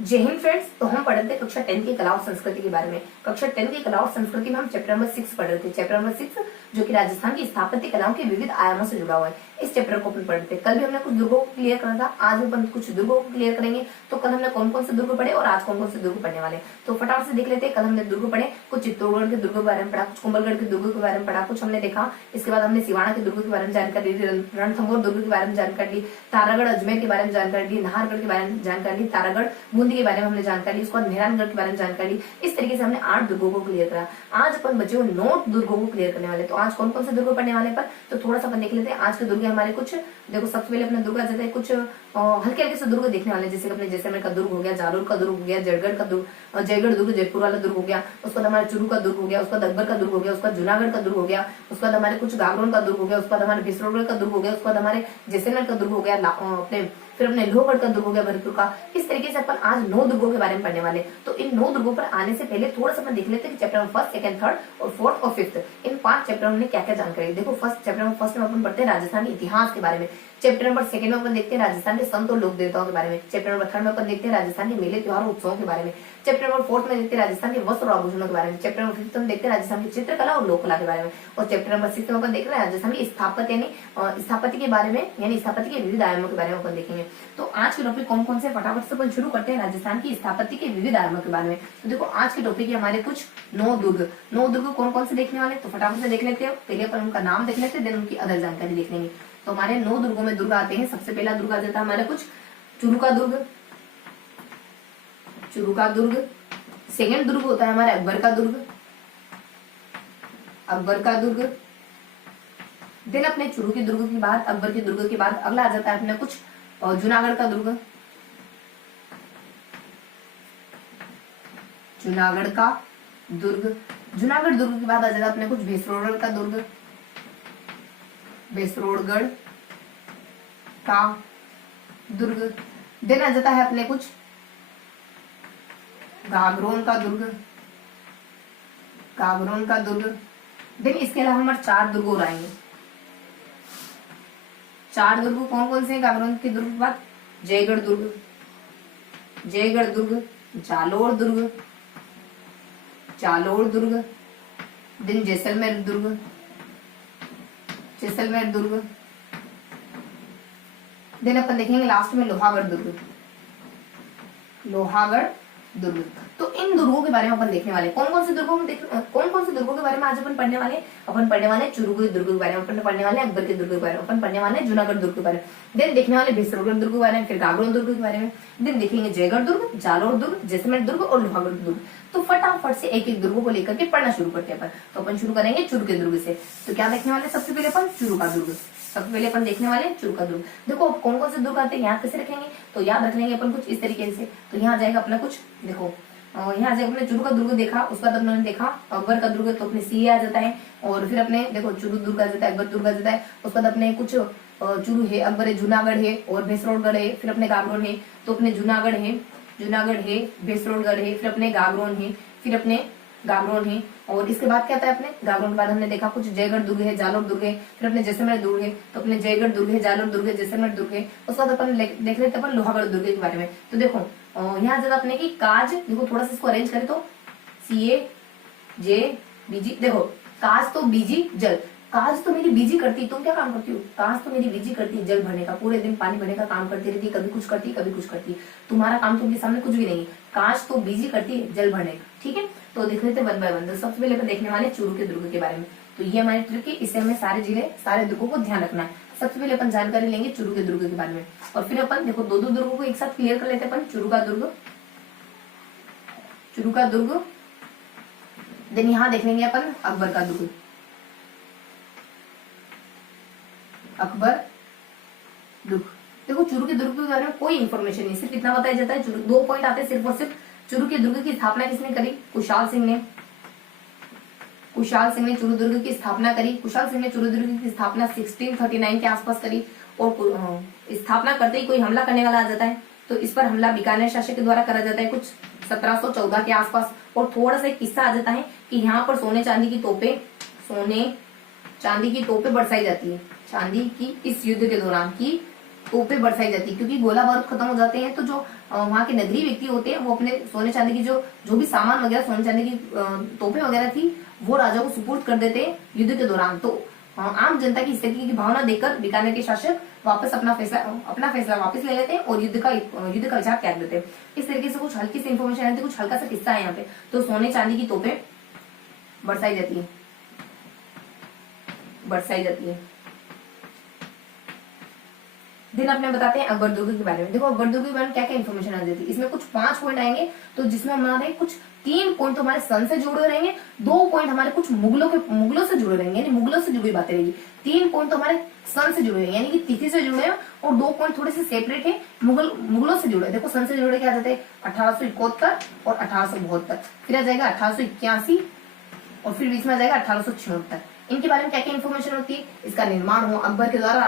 जय हिंद फ्रेंड्स। तो हम पढ़ रहे थे कक्षा 10 की कला और संस्कृति के बारे में। कक्षा 10 की कला और संस्कृति में हम चैप्टर नंबर 6 पढ़ रहे थे। चैप्टर नंबर 6 जो कि राजस्थान की स्थापत्य कलाओं के विविध आयामों से जुड़ा हुआ है। इस चैप्टर को अपन पढ़ रहे थे। कल भी हमने कुछ दुर्गों को क्लियर करा था, आज भी अपन कुछ दुर्गों को क्लियर करेंगे। तो कल हमने कौन कौन से दुर्ग पढ़े और आज कौन कौन से दुर्ग पढ़ने वाले, तो फटाफट से देख लेते हैं। कल हमने दुर्ग पढ़े, कुछ चित्तौड़गढ़ के दुर्गों के बारे में पढ़ा, कुछ कुंभलगढ़ के दुर्गों के बारे में पढ़ा, कुछ हमने देखा। इसके बाद हमने सिवाना के दुर्गों के बारे में जानकारी ली, रणथंभौर दुर्ग के बारे में जानकारी ली, तारागढ़ अजमेर के बारे में जानकारी ली, नाहरगढ़ के बारे में जानकारी ली, तारागढ़ बूंदी के बारे में हमने जानकारी ली, उसके बाद मेहरानगढ़ के बारे में जानकारी ली। इस तरीके से हमने 8 दुर्गों को क्लियर करा। आज अपन बचे हुए 9 दुर्गों को क्लियर करने वाले। तो आज कौन कौन से दुर्गों पढ़ने वाले पर तो थोड़ा सा अपन देख लेते हैं। आज के दुर्ग हमारे कुछ देखो, सबसे पहले अपने दुर्ग जैसे कुछ हल्के हल्के से दुर्ग देखने वाले, जैसे अपने जैसलमेर का दुर्ग हो गया, जालोर का दुर्ग हो गया, जयगढ़ का दुर्ग, जयगढ़ दुर्ग जयपुर वाला दुर्ग हो गया, उसके बाद हमारे चूरू का दुर्ग हो गया, उसका अकबर का दुर्ग हो गया, उसका जूनागढ़ का दुर्ग हो गया, उसके बाद हमारे कुछ गागरोन का दुर्ग हो गया, उसके बाद हमारे भिसरोगढ़ का दुर्ग हो गया, उसके बाद हमारे जैसलमेर का दुर्ग हो गया, अपने फिर अपने लोहगढ़ का दुर्ग हो गया, भरतपुर का। इस तरीके से अपन आज 9 दुर्गों के बारे में पढ़ने वाले। तो इन 9 दुर्गों पर आने से पहले थोड़ा सा अपन देख लेते हैं कि चैप्टर नंबर 1, 2, 3 और 4 और 5 इन 5 चैप्टर में क्या क्या जानकारी। देखो चैप्टर नंबर 1 में अपन पढ़ते हैं राजस्थान के इतिहास के बारे में। चैप्टर नंबर 2 में अपन देखते हैं राजस्थान के संत और लोक देवताओं के बारे में। चैप्टर नंबर 3 में अपन देखते हैं राजस्थान के मेले त्योहार उत्सवों के बारे में। चैप्टर नंबर 4 में देखते हैं राजस्थान के वस्त्र और आभूषणों के बारे में। चैप्टर नंबर 5 में देखते हैं राजस्थान की चित्रकला और लोक कला के बारे में। और चैप्टर नंबर 6 में अपन देख रहे हैं राजस्थान की स्थापत्य यानी स्थापत्य के बारे में, यानी स्थापत्य के विविध आयामों के बारे में अपन देखेंगे। तो आज के टॉपिक कौन कौन से फटाफट से अपन शुरू करते हैं राजस्थान की स्थापत्य के विविध आयामों के बारे में। तो देखो आज के टॉपिक है हमारे कुछ 9 दुर्ग कौन कौन से देखने वाले, तो फटाफट से देख लेते हैं। पहले अपन उनका नाम देख लेते हैं, देन उनकी अदर जानकारी देख लेंगे। तो हमारे 9 दुर्गों में दुर्ग आते हैं। सबसे पहला दुर्ग आ जाता है हमारा कुछ चूरू का दुर्ग। सेकंड दुर्ग होता है हमारा अकबर का दुर्ग। देन अपने चूरू के दुर्ग के बाद, अकबर के दुर्ग के बाद अगला आ जाता है अपने कुछ जूनागढ़ का दुर्ग। जूनागढ़ दुर्ग के बाद आ जाता है अपने कुछ भैसरोगढ़ का दुर्ग। देन आ जाता है अपने कुछ गागरोन का दुर्ग। देन इसके अलावा हमारे 4 दुर्ग और आएंगे। 4 दुर्ग कौन कौन से हैं गागरोन के दुर्ग के बाद? जयगढ़ दुर्ग, जालोर दुर्ग, देन जैसलमेर दुर्ग, देन अपन देखेंगे लास्ट में लोहागढ़ दुर्ग। तो इन दुर्गों के बारे में अपन देखने वाले। कौन कौन से दुर्गों के बारे में आज अपन पढ़ने वाले चूरू के दुर्ग के बारे में, अपन पढ़ने वाले अकबर के दुर्ग के बारे में, अपन पढ़ने वाले जूनागढ़ दुर्ग के बारे में, देन देखने वाले भिसरोगढ़ दुर्ग के बारे में, फिर गागरोन दुर्ग के बारे में, देन देखेंगे जयगढ़ दुर्ग, जालोर दुर्ग, जैसलमेर दुर्ग और लोहागढ़ दुर्ग। तो फटाफट से एक एक दुर्गों को लेकर के पढ़ना शुरू करते हैं अपन। तो अपन शुरू करेंगे चूरू के दुर्ग से। तो क्या देखने वाले सबसे पहले अपन चूरू का दुर्ग। सबसे पहले अपन देखने वाले चूरू का दुर्ग। देखो कौन कौन से दुर्ग आते हैं, यहाँ कैसे रखेंगे, तो याद रख लेंगे अपन कुछ इस तरीके से। तो यहाँ जाएगा अपना कुछ, देखो यहाँ से अपने चूरू का दुर्ग देखा, उसके बाद अपने देखा अकबर का दुर्ग, तो अपने सी आ जाता है। और फिर अपने देखो चूरू दुर्ग आ जाता है, अकबर दुर्ग आ जाता है। उसके बाद अपने कुछ चूरू है, अकबर है, जूनागढ़ है और भैसरोगढ़ है, फिर अपने गागरोन है। तो अपने जूनागढ़ है, भैसरोगढ़ है, फिर अपने गागरोन है। और इसके बाद क्या आता है अपने गागरोन के बाद हमने देखा कुछ जयगढ़ दुर्ग है, जालोर दुर्ग है, फिर अपने जैसलमेर दुर्ग है। तो अपने जयगढ़ दुर्ग है, जालोर दुर्ग है, जैसलमेर दुर्ग है। उसके बाद अपन देख लेते अपन लोहागढ़ दुर्ग के बारे में। तो देखो यहाँ ज्यादा अपने की काज, देखो थोड़ा सा इसको अरेंज करें तो CAJBG। देखो काज तो बीजी जल, काज तो मेरी बीजी करती, तुम क्या काम करती हो? काज तो मेरी बीजी करती जल भरने का, पूरे दिन पानी भरने का काम करती रहती, कभी कुछ करती। तुम्हारा काम तो उनके सामने कुछ भी नहीं। काज तो बीजी करती जल भरने का, ठीक है। तो देख लेते 1 बाय 1। तो सबसे पहले अपन देखने वाले चूरू के दुर्ग के बारे में। तो ये हमारे ट्रिक है, इससे हमें सारे जिले, सारे दुर्गों को ध्यान रखना है। सबसे पहले अपन जानकारी लेंगे चूरू के दुर्ग के बारे में, और फिर अपन देखो 2 दुर्गों को एक साथ क्लियर कर लेते हैं अपन। चूरू का दुर्ग, देन यहाँ देख लेंगे अपन अकबर का दुर्ग। देखो चूरू के दुर्ग के बारे में कोई इंफॉर्मेशन नहीं, सिर्फ इतना बताया जाता है। 2 पॉइंट आते हैं सिर्फ और सिर्फ। चूरू के दुर्ग की स्थापना किसने करी? कुशाल सिंह ने चूरू दुर्ग की स्थापना करी। कुशाल सिंह ने चूरू दुर्ग की स्थापना 1639 के आसपास करी। और स्थापना करते ही कोई हमला करने वाला आ जाता है, तो इस पर हमला बीकानेर शासक के द्वारा करा जाता है कुछ 1714 के आसपास। और थोड़ा सा एक किस्सा आ जाता है कि यहाँ पर सोने चांदी की तोपें बरसाई जाती है। चांदी की इस युद्ध के दौरान की तोपें बरसाई जाती है, क्योंकि गोला बारूद खत्म हो जाते हैं तो जो वहाँ के नगरीय व्यक्ति होते हैं वो अपने सोने चांदी की जो भी सामान वगैरह सोने चांदी की तोपें वगैरह थी वो राजा को सुपुर्द कर देते हैं युद्ध के दौरान। तो आम जनता की इस तरीके की भावना देखकर बीकानेर के शासक वापस अपना फैसला वापस ले लेते हैं और युद्ध का विचार त्याग देते हैं। इस तरीके से कुछ हल्की सी इन्फॉर्मेशन है, कुछ हल्का सा किस्सा है यहाँ पे। तो सोने चांदी की तोपें बरसाई जाती है। दिन अपने बताते हैं अकबर दुर्ग के बारे में। देखो अकबर दुर्ग के बारे में क्या क्या इन्फॉर्मेशन आ जाती है। इसमें कुछ 5 पॉइंट आएंगे, तो जिसमें हमारे कुछ 3 पॉइंट तो हमारे सन से जुड़े रहेंगे, 2 पॉइंट हमारे कुछ मुगलों से जुड़े रहेंगे, यानी मुगलों से जुड़ी बातें रहेगी। 3 पॉइंट तो हमारे सन से जुड़े हैं, यानी कि तिथि से जुड़े हैं, और 2 पॉइंट थोड़े से सेपरेट है, मुगलों से जुड़े। देखो सन से जुड़े क्या आ जाते हैं 1871 और 1872, फिर आ जाएगा 1881 और फिर बीच में आ जाएगा 1876। इनके बारे में क्या क्या इन्फॉर्मेशन होती है। इसका निर्माण हुआ अकबर के द्वारा,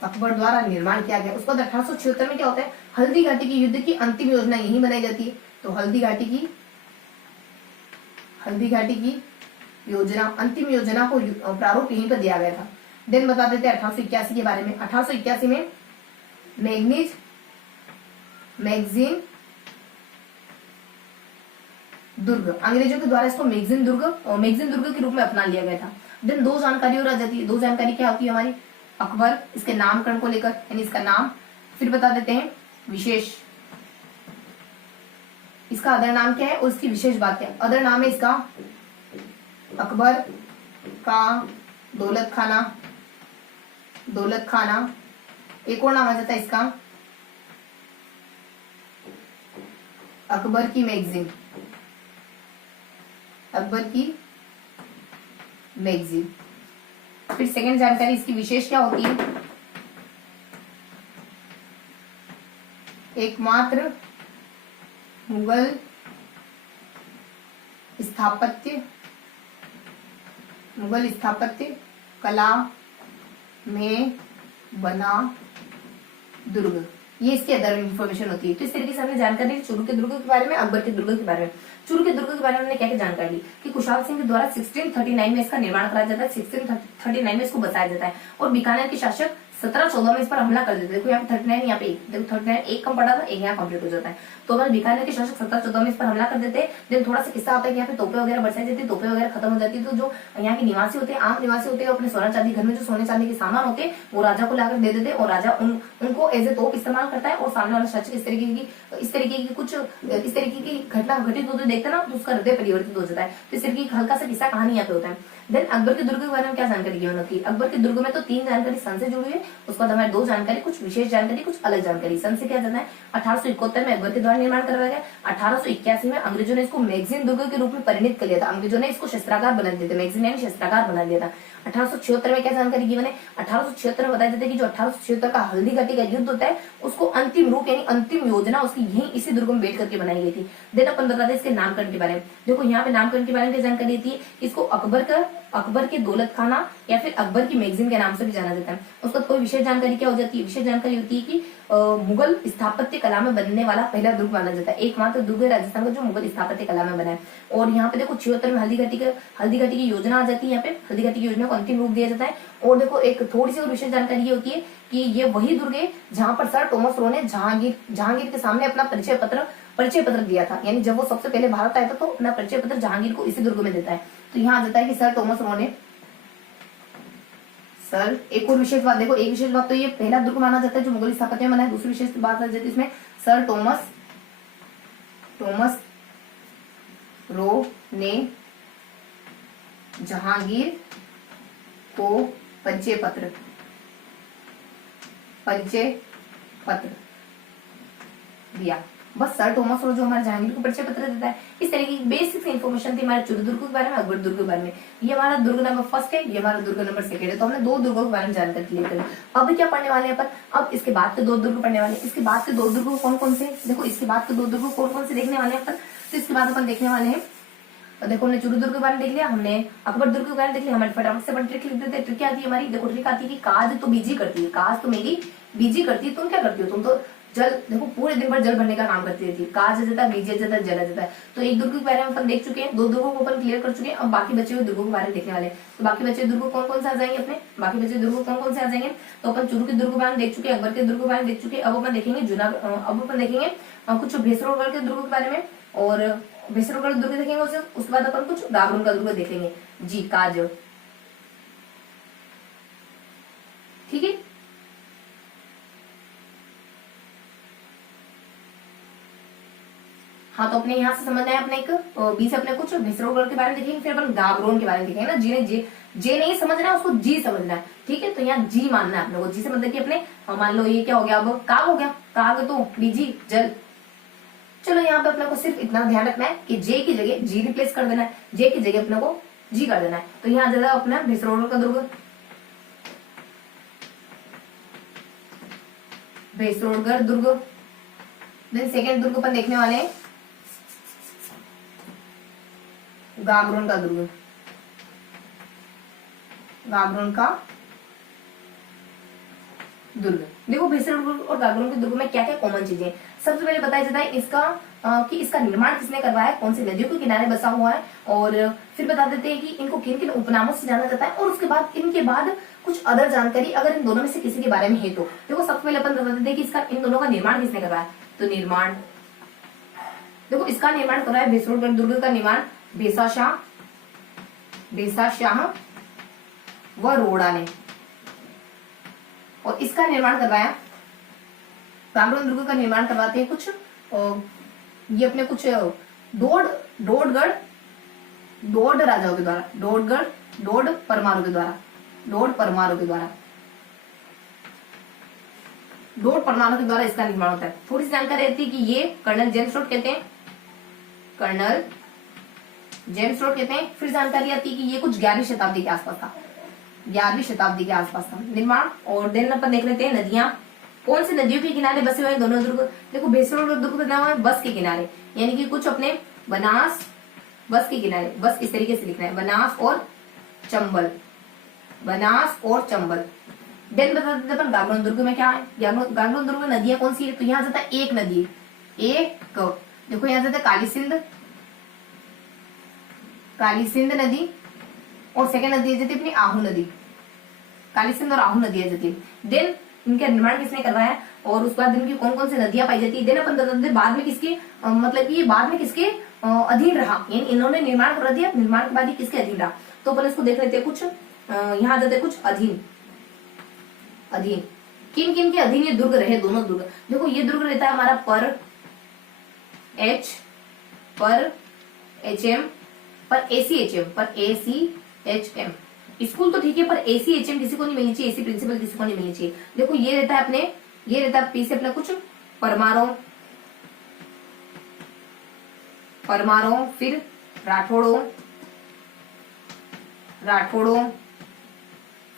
अकबर द्वारा निर्माण किया गया। उसके बाद 1876 में क्या होता है, हल्दी घाटी की युद्ध की अंतिम योजना यही बनाई जाती है। तो हल्दी घाटी की योजना, अंतिम योजना को प्रारूप यहीं पर दिया गया था। देन बता देते हैं 1881 के बारे में। 1881 में मैगजीन दुर्ग, अंग्रेजों के द्वारा इसको मैगजीन दुर्ग के रूप में अपना लिया गया था। देन 2 जानकारी और आ जाती है। 2 जानकारी क्या होती है हमारी, अकबर इसके नामकरण को लेकर, यानी इसका नाम, फिर बता देते हैं विशेष, इसका अदर नाम क्या है और इसकी विशेष बात क्या है। अदर नाम है इसका अकबर का दौलत खाना, एक और नाम आ जाता है इसका अकबर की मैगजीन, फिर सेकंड जानकारी इसकी विशेष क्या होती है, एकमात्र मुगल स्थापत्य कला में बना दुर्ग, ये इसकी अदर इन्फॉर्मेशन होती है। तो इस तरीके से हमने जानकारी ली चूरू के दुर्ग के बारे में, अकबर के दुर्ग के बारे में। चूरू के दुर्ग के बारे में हमने क्या क्या जानकारी ली कि कुशाल सिंह के द्वारा 1639 में इसका निर्माण कराया जाता है, 1639 में इसको बसाया जाता है, और बीकानेर के शासक 1714 में इस पर हमला कर देते हैं। देखो यहाँ पे 39, यहाँ पे 1, देखो 39 एक कम पड़ा था, एक यहाँ कंप्लीट हो जाता है। तो हमारे बीकानेर के शासक 1714 में इस पर हमला कर देते हैं। देन थोड़ा सा किस्सा होता है कि यहाँ पे तोपें वगैरह बरसाई जाती है, तोपें वगैरह खत्म हो जाती है। तो जो यहाँ के निवासी होते हैं, आम निवासी होते हैं, अपने सोना चांदी घर में जो सोने चांदी के सामान होते हैं वो राजा को लाकर दे देते हैं, और राजा उनको एज ए तोप इस्तेमाल करता है। और सामने वाला शासक इस तरीके की घटना घटित होते देखते ना, तो उसका हृदय परिवर्तित हो जाता है। तो इस तरीके हल्का सा किस्सा कहानी यहाँ पे होता है। देन अकबर के दुर्ग के बारे में क्या जानकारी गिवन होती है। अकबर के दुर्ग में तो 3 जानकारी सन से जुड़ी है, उसके बाद हमारे 2 जानकारी, कुछ विशेष जानकारी, कुछ अलग जानकारी। सन से क्या जाता है 1871 में अकबर के द्वारा निर्माण करवाया गया। 1881 में अंग्रेजों ने इसको मैगजीन दुर्ग के रूप में परिणित कर लिया था। अंग्रेजों ने इसको शस्त्रागार बना दिया था, मैगजीन यानी शस्त्रागार बना दिया था। 1876 में क्या जानकारी गिवन है, 1876 में बताया जाता है कि जो 1876 का हल्दी घाटी का युद्ध होता है उसको अंतिम रूप यानी अंतिम योजना उसकी यही इसी दुर्ग में बैठ करके बनाई गई थी। देन अपन बता दें इसके नामकरण के बारे में। देखो यहाँ पे नामकरण के बारे में क्या जानकारी थी, इसको अकबर के दौलत खाना या फिर अकबर की मैगजीन के नाम से भी जाना जाता है। उसका कोई विशेष जानकारी क्या हो जाती है, विशेष जानकारी होती है कि मुगल स्थापत्य कला में बनने वाला पहला दुर्ग माना जाता है, एकमात्र दुर्ग है राजस्थान का जो मुगल स्थापत्य कला में बना है। और यहाँ पे देखो 76 में हल्दी घाटी की योजना आ जाती है। यहाँ पे हल्दी घाटी की योजना को अंतिम रूप दिया जाता है। और देखो एक थोड़ी सी और विशेष जानकारी ये होती है कि ये वही दुर्ग है जहाँ पर सर टॉमस रो ने जहांगीर के सामने अपना परिचय पत्र दिया था। यानी जब वो सबसे पहले भारत आया था तो अपना परिचय पत्र जहांगीर को इसी दुर्ग में देता है। तो यहाँ आ जाता है कि सर टॉमस रो ने एक और विशेष बात देखो, एक विशेष बात तो ये पहला दुर्ग माना जाता है जो मुगल स्थापत्य में बना है। दूसरी विशेष बात आ जाती है इसमें सर टॉमस रो ने जहांगीर को परिचय पत्र दिया। बस सर टॉमस रो जो हमारे जहांगीर को परिचय पत्र देता है। इस तरह की बेसिक इन्फॉर्मेशन थी हमारे चूरू दुर्ग के बारे में, अकबर दुर्ग के बारे में। ये हमारा दुर्ग नंबर 1 है, ये हमारा दुर्ग नंबर 2 है। तो हमने 2 दुर्गों के बारे में जानकारी क्लियर करी। अब क्या पढ़ने वाले हैं अपन, अब इसके बाद के 2 दुर्ग पढ़ने वाले हैं। इसके बाद के 2 दुर्ग कौन कौन से, देखो इसके बाद के 2 दुर्ग कौन कौन से देखने वाले हैं अपन। तो इसके बाद अपन देखने वाले हैं, तो देखो हमने चूरू दुर्ग के बारे में देख लिया, हमने अकबर दुर्ग के बारे में देख लिया। हमारे फटाफट से ट्रिक लिख देते हैं। ट्रिक क्या आती है हमारी, देखो ट्रिक आती है कि काज तो बीजी करती है, काज तो मेरी बीजी करती है, तुम क्या करती हो, जल, देखो पूरे दिन भर जल भरने का काम करती रहती है। का आ जाता है, बीज आ जाता है, जल आ जाता है। तो एक दुर्ग के बारे में अपन देख चुके हैं, 2 दुर्गों को अपन क्लियर कर चुके हैं। अब बाकी बचे हुए दुर्गों के बारे में देखने वाले हैं। तो बाकी बचे दुर्ग कौन कौन से आ जाएंगे अपने, बाकी बचे दुर्ग कौन कौन से आ जाएंगे। तो अपन चूरू के दुर्ग के बारे में देख चुके हैं, अकबर के दुर्ग के बारे में देख चुके हैं। अब अपन देखेंगे अब अपन देखेंगे कुछ भेसरोगढ़ के दुर्ग के बारे में, और भेसरोगढ़ दुर्ग देखेंगे, उसके बाद अपन कुछ गागरोन का दुर्ग देखेंगे जी, काज। ठीक है, हाँ। तो अपने यहाँ से समझना है, अपने एक बी से अपने कुछ भेसरोगढ़ के बारे में देखेंगे, फिर अपन गागरोन के बारे में देखेंगे ना। जी ने जे नहीं समझना है, उसको जी समझना है। ठीक है, तो यहाँ जी मानना है अपने को। जी से मतलब कि अपने मान लो ये क्या हो गया, अब काग हो गया, काग तो बीजी जल। चलो यहाँ पे अपने को सिर्फ इतना ध्यान रखना है कि जे की जगह जी रिप्लेस कर देना है, जे की जगह अपने को जी कर देना है। तो यहाँ ज्यादा अपना भेसरोगढ़ का दुर्ग, भेसरोगढ़ दुर्ग। देन सेकेंड दुर्ग अपन देखने वाले हैं गागरोन का दुर्ग, गागरोन का दुर्ग। देखो भेसरोगढ़ और गागरोन के दुर्ग में क्या क्या कॉमन चीजें। सबसे पहले बताया जाता है इसका कि इसका निर्माण किसने करवाया, कौन सी नदियों के किनारे बसा हुआ है, और फिर बता देते हैं कि इनको किन किन उपनामों से जाना जाता है, और उसके बाद इनके बाद कुछ अदर जानकारी अगर इन दोनों में से किसी के बारे में है तो। देखो सबसे पहले अपन बता देते हैं कि इसका इन दोनों का निर्माण किसने करवाया। तो निर्माण, देखो इसका निर्माण करवाया भेसरोगढ़ दुर्ग का निर्माण बेसाशाह व रोड़ा ने, और इसका निर्माण करवाया गागरोन दुर्ग का निर्माण करवाते हैं कुछ ये अपने कुछ डोड राजाओं के द्वारा, डोड परमारों के द्वारा, डोड परमारों के द्वारा इसका निर्माण होता है। थोड़ी सी जानकारी रहती है कि ये कर्नल जेम्स रोड कहते हैं, कर्नल जेम्स रोड कहते हैं। फिर जानकारी आती है कि ये कुछ 11वीं शताब्दी के आसपास था, 11वीं शताब्दी के आसपास था निर्माण। और देन अपन देख लेते हैं नदियां, कौन सी नदियों के किनारे बसे हुए हैं दोनों दुर्ग। देखो भेसरोगढ़ दुर्ग बना हुआ है बस के किनारे, यानी कि कुछ अपने बनास बस के किनारे, बस इस तरीके से लिखना है, बनास और चंबल, बनास और चंबल। देन बता देते अपन गागरोन दुर्ग में क्या है। गागरोन दुर्ग में नदियां कौन सी है, तो यहाँ जाता है एक नदी, एक देखो यहाँ जाता है कालीसिंध नदी, और सेकेंड नदी है जाती है अपनी आहू नदी, कालीसिंध और आहू नदी है जाती है। देन इनका निर्माण किसने करवाया, और उसके बाद इनकी कौन कौन सी नदियां पाई जाती है। देन अपन बता देते बाद में किसके मतलब कि बाद में किसके अधीन रहा, यानी इन्होंने निर्माण कर दिया, निर्माण के बाद ही किसके अधीन रहा। तो अपन इसको देख लेते हैं कुछ यहाँ जाते कुछ अधीन किन किन के अधीन ये दुर्ग रहे, दोनों दुर्ग। देखो ये दुर्ग रहता है हमारा पर HM पर ACHM स्कूल तो ठीक है, पर ACHM किसी को नहीं मिलनी चाहिए, AC प्रिंसिपल किसी को नहीं मिलनी चाहिए। देखो ये रहता है अपने, ये रहता है पी से अपना कुछ परमारों, फिर राठौड़ों,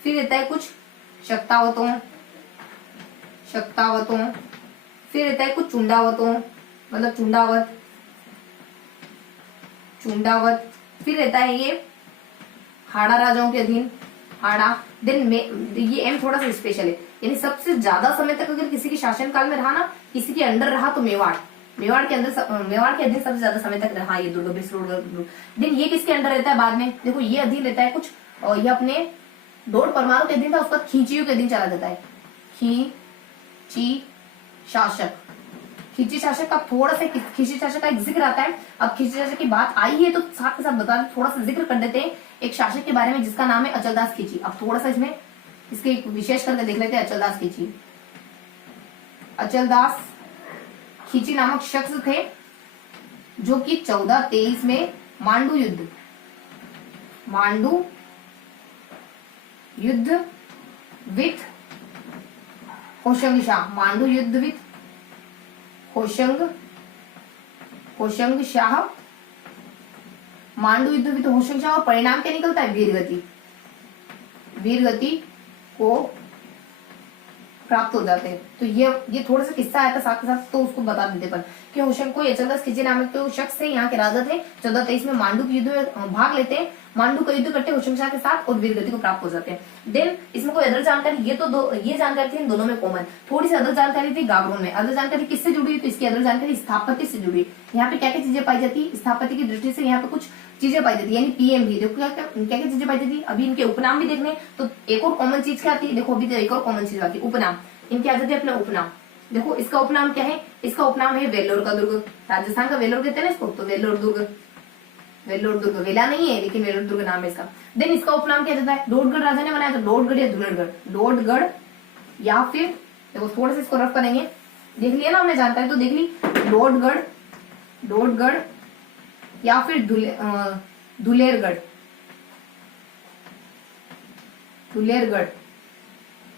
फिर रहता है कुछ शक्तावतों, फिर रहता है कुछ चुंडावतों, मतलब चुंडावत, फिर रहता है ये हाड़ा राजाओं के अधीन, हाड़ा। दिन में ये एम थोड़ा सा स्पेशल है, यानी सबसे ज्यादा समय तक अगर किसी के शासन काल में रहा ना, किसी के अंडर रहा तो मेवाड़ के अधीन सबसे ज्यादा समय तक रहा ये दुर्ग, भेसरोगढ़ दुर्ग। दिन ये किसके अंडर रहता है बाद में, देखो ये अधीन रहता है कुछ, और ये अपने डोड परमारों के अधीन था, उसका खींचियों के अधीन चला जाता है, खींची शासक का थोड़ा सा खींची शासक का एक जिक्र आता है। अब खींची शासक की बात आई है तो साथ के साथ बता दें, थोड़ा सा जिक्र कर देते हैं एक शासक के बारे में जिसका नाम है अचलदास खींची। अब थोड़ा सा इसमें इसके विशेष करके देख लेते हैं अचलदास खींची नामक शख्स थे जो कि 1423 में मांडू युद्ध विथ होशंग शाह, मांडू युद्ध विथ होशंग शाह, मांडू युद्ध विथ होशंग शाह, और परिणाम क्या निकलता है, वीरगति को प्राप्त हो जाते हैं। तो ये थोड़ा सा किस्सा आया था साथ के साथ, तो उसको बता देते अपन कि होशंको यचलदास खिलजी नामक तो शख्स थे, यहाँ के राजा थे। 1423 में मांडू के युद्ध में भाग लेते हैं, मांडू का युद्ध करते होशंग शाह के साथ और वीरगति को प्राप्त हो जाते हैं। देन इसमें कोई अदर जानकारी, ये जानकारी थी इन दोनों में कॉमन। थोड़ी सी अदर जानकारी थी गागरोन में। अदर जानकारी किससे जुड़ी हुई, तो इसकी अदर जानकारी स्थापत्य से जुड़ी। यहाँ पे क्या क्या चीजें पाई जाती है स्थापत्य की दृष्टि से, यहाँ पे कुछ चीजें पाई जाती है, यानी पीएमवी। देखो क्या क्या चीजें पाई जाती है। अभी इनके उपनाम भी देखने, तो एक और कॉमन चीज क्या आती है, देखो अभी तो एक और कॉमन चीज आती है उपनाम। इनके आ जाते हैं अपने उपनाम। देखो इसका उपनाम क्या है, इसका उपनाम है वेल्लोर का दुर्ग। राजस्थान का वेल्लोर कहते हैं ना इसको, तो वेल्लोर दुर्ग। वेल्लोर दुर्ग वेला नहीं है, लेकिन वेल्लोर दुर्ग नाम है इसका। देन इसका उपनाम क्या जाता है, डोडगढ़ राजा ने बनाया, तो डोडगढ़ या धुलेड़गढ़, डोडगढ़ या फिर देखो थोड़ा सा इसको रफ करेंगे, देख लिया ना हमने जानकारी, तो देख ली डोडगढ़ या फिर धुलेरगढ़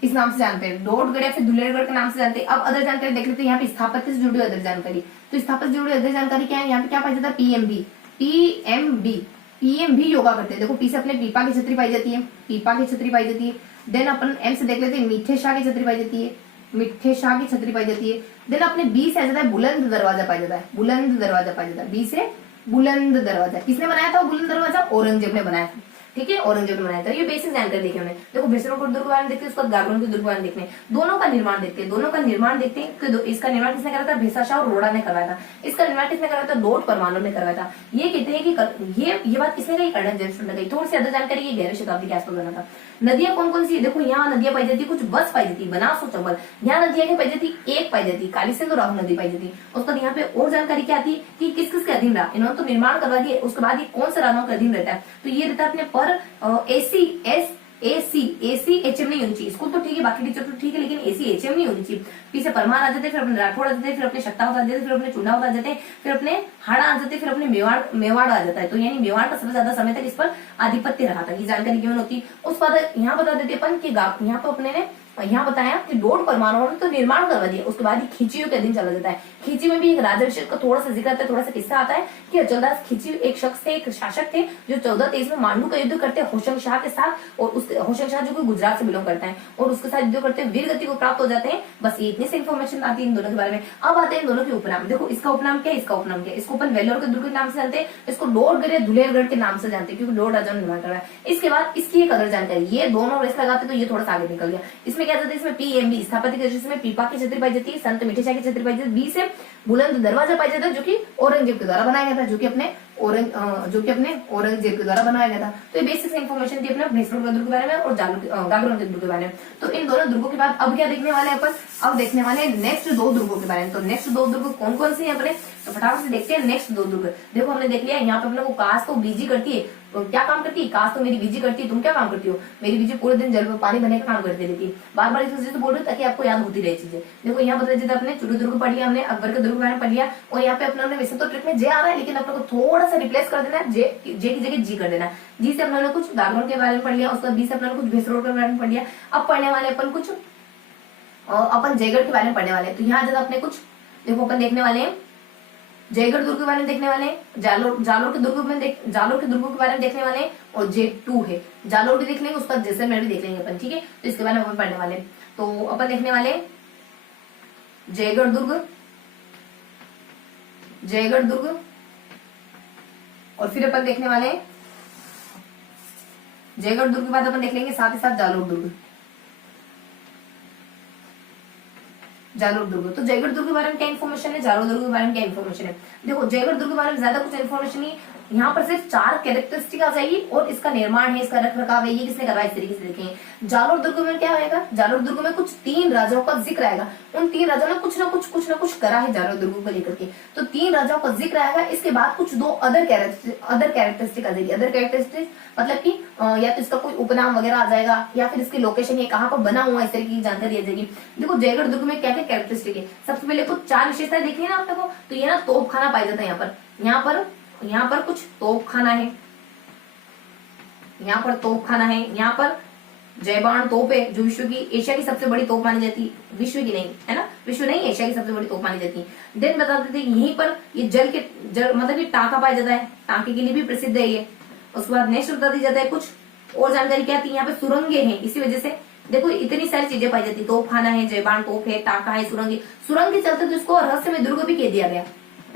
इस नाम से जानते हैं, डोडगढ़ या फिर धुलेरगढ़ के नाम से जानते हैं। अब अदर जानकारी देख लेते हैं, यहाँ पे स्थापत्य से जुड़ी अदर जानकारी। तो स्थापत्य से जुड़ी अदर जानकारी क्या है, यहाँ पे क्या पाया जाता है, पीएमबी योगा करते हैं। देखो पी से अपने पीपा की छतरी पाई जाती है, पीपा की छतरी पाई जाती है। देन अपन एम से देख लेते हैं, मीठे शाह की छतरी पाई जाती है, मीठे शाह की छतरी पाई जाती है। देन अपने बी से आ जाता है बुलंद दरवाजा पाया जाता है, बुलंद दरवाजा पाया जाता है, बी से बुलंद दरवाजा। किसने बनाया था बुलंद दरवाजा, औरंगजेब ने बनाया था, ठीक है, औरंगजेब ने बनाया था। ये बेसिक जानकारी देखी हमने। देखो भैसरों दुर्ग बारे में देखते हैं, उसके बाद गागरोन के दुर्ग बारे में देखते हैं, दोनों का निर्माण देखते हैं, इसका निर्माण किसने कराया था, भैसा शाह और रोड़ा ने करवाया था। इसका निर्माण किसने करवाया था, लोर्ड परमाणु ने करवाया था। ये कहते हैं कि ये बात किसने कही, कर्नल जेम्स ने कही। थोड़ी सी अदर जानकारी, ये 11वीं शताब्दी के आसपास बना था। नदियां कौन कौन सी है, देखो यहाँ नदियां पाई जाती है, कुछ बस पाई जाती है, बनास और चंबल। यहाँ नदियां क्या पाई जाती, एक पाई जाती, काली सिंधु राहु नदी पाई जाती। उसके बाद यहाँ पे और जानकारी क्या आती है कि किस किस के अधीन रहा, इन्होंने तो निर्माण करवा दिया। उसके बाद ये कौन सा राजाओं के अधीन रहता है, तो ये रहता है अपने पर एसी एचएम नहीं होनी चाहिए। स्कूल तो ठीक है, बाकी टीचर तो ठीक है, लेकिन एसी एचएम नहीं होनी चाहिए। पीछे परमार आ जाते, फिर अपने राठौड़ आ जाते, फिर अपने शक्तावत आ जाते, फिर अपने चुनाव आ जाते, फिर अपने हाड़ा आ जाते, फिर अपने मेवाड़ आ जाता है। तो यानी मेवाड़ का सबसे ज्यादा समय तक इस पर आधिपत्य रहा था। ये जानकारी क्यों होती, उस बाद यहाँ बता देते अपन कि यहाँ पे अपने ने यहाँ बताया कि डोड परमाणुओं ने तो निर्माण करवा दिया। उसके बाद ही खिचियों के अधीन चला जाता है। खिची में भी एक राजाभिषेक का थोड़ा सा जिक्र आता है, थोड़ा सा किस्सा आता है कि अचलदास खिची एक शख्स थे, एक शासक थे, जो 1423 में मांडू का युद्ध करते होशंग शाह के साथ, और उसके होशंग शाह जो कि गुजरात से बिलोंग करता है, और उसके साथ युद्ध करते वीरगति को प्राप्त हो जाते हैं। बस ये इतनी सी इन्फॉर्मेशन आती है इन दोनों के बारे में। अब आते हैं इन दोनों के उपनाम। देखो इसका उपनाम क्या है, इसका उपनाम क्या है, इसको अपन वेल्लोर के दुर्ग के नाम से जानते हैं, इसको डोडगढ़ या धुलेरगढ़ के नाम से जानते हैं, क्योंकि डोड राजा ने निर्माण करवाया। इसके बाद इसकी एक अदर जानकारी, ये दोनों रेस लगाते तो ये थोड़ा सा आगे निकल गया। इसमें क्या जाता है, इसमें पीएमबी स्थापत्य के दृष्टि में पीपा की छतरी पाई जाती है, संत मीठे शाह की छतरी पाई जाती है, बी से बुलंद दरवाजा पाया जाता है, जो कि औरंगजेब के द्वारा बनाया गया था, जो कि अपने औरंगजेब के द्वारा बनाया गया था। तो ये बेसिक इन्फॉर्मेशन थी अपने भैसरों के दुर्ग के बारे में और गागरोन के दुर्ग के बारे में। तो इन दोनों दुर्गों के बाद अब क्या देखने वाले हैं अपन, अब देखने वाले हैं नेक्स्ट दो दुर्गों के बारे में। तो नेक्स्ट दो दुर्ग कौन कौन से हैं अपने, तो फटाफट से देखते हैं नेक्स्ट दो दुर्ग। देखो हमने देख लिया, यहाँ पे अपने को काश तो बीजी करती है, तो क्या काम करती है, काश तो मेरी बीजी करती है, तुम क्या काम करती हो, मेरी बीजी पूरे दिन जल में पानी भरने का काम करती रहती है। बार बार इस वजह से बोल रही हूँ ताकि आपको याद होती रहे चीजें। देखो यहाँ बता देते अपने चुरू दुर्ग पढ़ लिया, हमने अकबर के दुर्ग बारे में पढ़ लिया, और यहाँ पे अपने वैसे तो ट्रिक में जे आ रहा है, लेकिन अपने को थोड़ा सा रिप्लेस कर देना, जे की जगह जी कर देना। जी से अपने कुछ गागरोन के बारे में पढ़ लिया, उसके बाद बी से अपने कुछ भैसरों के बारे में पढ़ लिया। अब पढ़ने वाले अपन कुछ अपन जयगढ़ के बारे में पढ़ने वाले हैं। तो यहाँ ज्यादा अपने कुछ देखो अपन देखने वाले हैं, जयगढ़ दुर्ग के बारे में देखने वाले हैं, जालोर के दुर्ग के बारे में देखने वाले हैं, और J2 है, जालोर भी देख लेंगे, उसका जैसलमेर भी देख लेंगे अपन, ठीक है। तो इसके बारे में अपन पढ़ने वाले हैं। तो अपन देखने वाले हैं जयगढ़ दुर्ग, और फिर अपन देखने वाले हैं जयगढ़ दुर्ग के बाद अपन देख लेंगे साथ ही साथ जालोर दुर्ग। तो जयगढ़ दुर्ग के बारे में क्या इन्फॉर्मेशन है, जालोर दुर्ग के बारे में क्या इन्फॉर्मेशन है। देखो जयगढ़ दुर्ग के बारे में ज्यादा कुछ इन्फॉर्मेशन नहीं, यहाँ पर सिर्फ 4 कैरेक्टरिस्टिक आ जाएगी, और इसका निर्माण है, इसका रख रखाव है, ये किसने करवाया, इस तरीके से देखेंगे। जालोर दुर्ग में क्या होगा, जालोर दुर्ग में कुछ 3 राजाओं का जिक्र आएगा। उन 3 राजाओं ने कुछ ना कुछ करा है जालोर दुर्ग को लेकर के। तो 3 राजाओं का जिक्र आएगा। इसके बाद कुछ 2 अदर कैरेक्टरिस्टिक आ जाएगी। अदर कैरेक्टरिस्टिक मतलब कि या तो इसका कोई उपनाम वगैरह आ जाएगा, या फिर इसकी लोकेशन ये कहाँ पर बना हुआ है, इस तरीके की जानकारी आ जाएगी। देखो जयगढ़ दुर्ग में क्या क्या कैरेक्टरिस्टिक है, सबसे पहले कुछ 4 विशेषताएं देखी है ना आप लोगों को। तो ये ना तोप खाना पाया जाता है यहाँ पर कुछ तोप खाना है, यहाँ पर जयबान तोप है, जो एशिया की सबसे बड़ी तोप मानी जाती है, विश्व की नहीं है ना, एशिया की सबसे बड़ी तोप मानी जाती है। देन बता देते यहीं पर ये जल मतलब कि टांका पाया जाता है, टांके के लिए भी प्रसिद्ध है ये। उसके बाद नेक्स्ट बता दिया जाता है कुछ और जानकारी क्या आती है, यहाँ पे सुरंगे हैं, इसी वजह से देखो इतनी सारी चीजें पाई जाती, तोपखाना है, जयबान तोप है, टाका है, सुरंग के चलते तो इसको रहस्यमय दुर्ग भी कह दिया गया,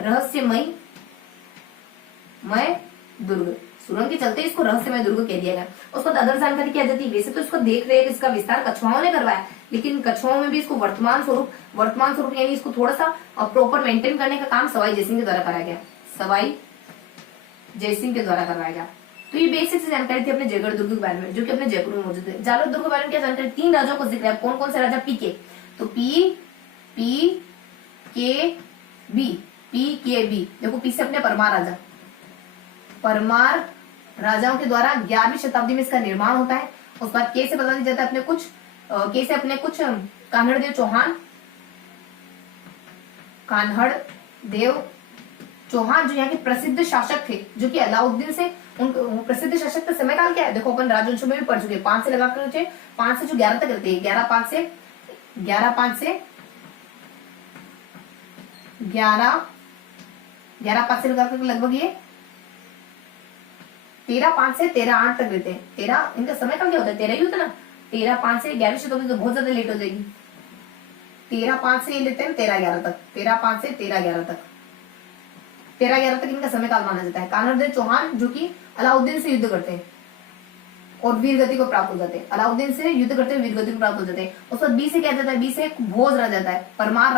रहस्यमय दुर्ग, सुरंग के चलते इसको रहस्यमय दुर्ग कह दिया गया। उसको अदर जानकारी क्या जाती है, वैसे तो इसको देख रेख इसका विस्तार कछुआओं ने करवाया, लेकिन कछुआओं में भी इसको वर्तमान स्वरूप यानी इसको थोड़ा सा प्रॉपर मेंटेन करने का काम सवाई जयसिंह के द्वारा कराया गया, सवाई जयसिंह के द्वारा करवाया गया। तो ये बेसिक से जानकारी थी अपने जयगढ़ दुर्ग के बारे में, जो कि अपने जयपुर में मौजूद है। जालोर दुर्ग के बारे में क्या जानकारी, 3 राजाओं को जिक्र है, कौन कौन से राजा, पीके, तो पी के बी, देखो पी से अपने परमार राजाओं के द्वारा 11वीं शताब्दी में इसका निर्माण होता है। उस बाद के से बता दिया जाता है अपने कुछ कान्हड़ देव चौहान जो यहाँ के प्रसिद्ध शासक थे, जो कि अलाउद्दीन से प्रसिद्ध शासक का समय काल क्या है, देखो अपन राजवंशों में भी पढ़ चुके, 5 से लगाकर 5 से जो 11 तक रहते हैं, 11 5 से लगाकर लगभग ये 13 5 से 13 8 तक रहते हैं। 13 इनका समय काल क्या होता है, 13 ही होता है ना, 13 5 से 11वीं शताब्दी तो बहुत ज्यादा लेट हो जाएगी, 13 5 से ये लेते हैं 13 11 तक, 13 5 से 13 11 तक, 13 11 तक इनका समय काल माना जाता है। कान्हड़ देव चौहान जो कि अलाउद्दीन से युद्ध करते हैं और वीर गति को प्राप्त हो जाते हैं, अलाउद्दीन से युद्ध करते हुए वीर गति को प्राप्त हो जाते हैं। उस बाद बी से क्या जाता है, बी से भोज राजा जाता है, परमार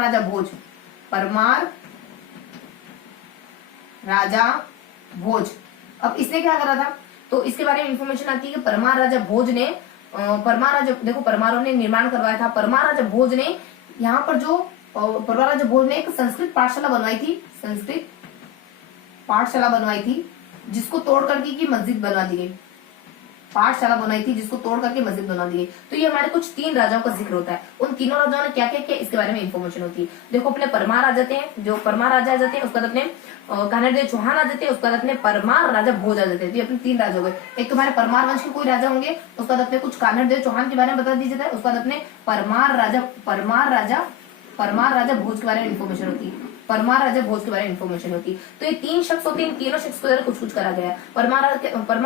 राजा भोज। अब इसने क्या करा था, तो इसके बारे में इंफॉर्मेशन आती है कि परमार राजा भोज ने देखो परमारों ने निर्माण करवाया था। परमार राजा भोज ने यहाँ पर एक संस्कृत पाठशाला बनवाई थी, जिसको तोड़ करके की मस्जिद बनवा दी गई, तो ये हमारे कुछ 3 राजाओं का जिक्र होता है। उन तीनों राजाओं ने क्या क्या किया इसके बारे में इंफॉर्मेशन होती है। देखो अपने परमार राजा थे, उसके बाद अपने कान्हड़ देव चौहान आ जाते हैं, उसके बाद अपने परमार राजा भोज आ जाते हैं। तो अपने 3 राजा हो गए। एक तुम्हारे परमार वंश के कोई राजा होंगे, उसके बाद अपने कुछ कान्हड़ देव चौहान के बारे में बता दिया जाता है, उसके बाद अपने परमार राजा भोज के बारे में इंफॉर्मेशन होती है, तो ये 3 शख्स होते हैं, इन तीनों शख्स के द्वारा कुछ करा गया। परमार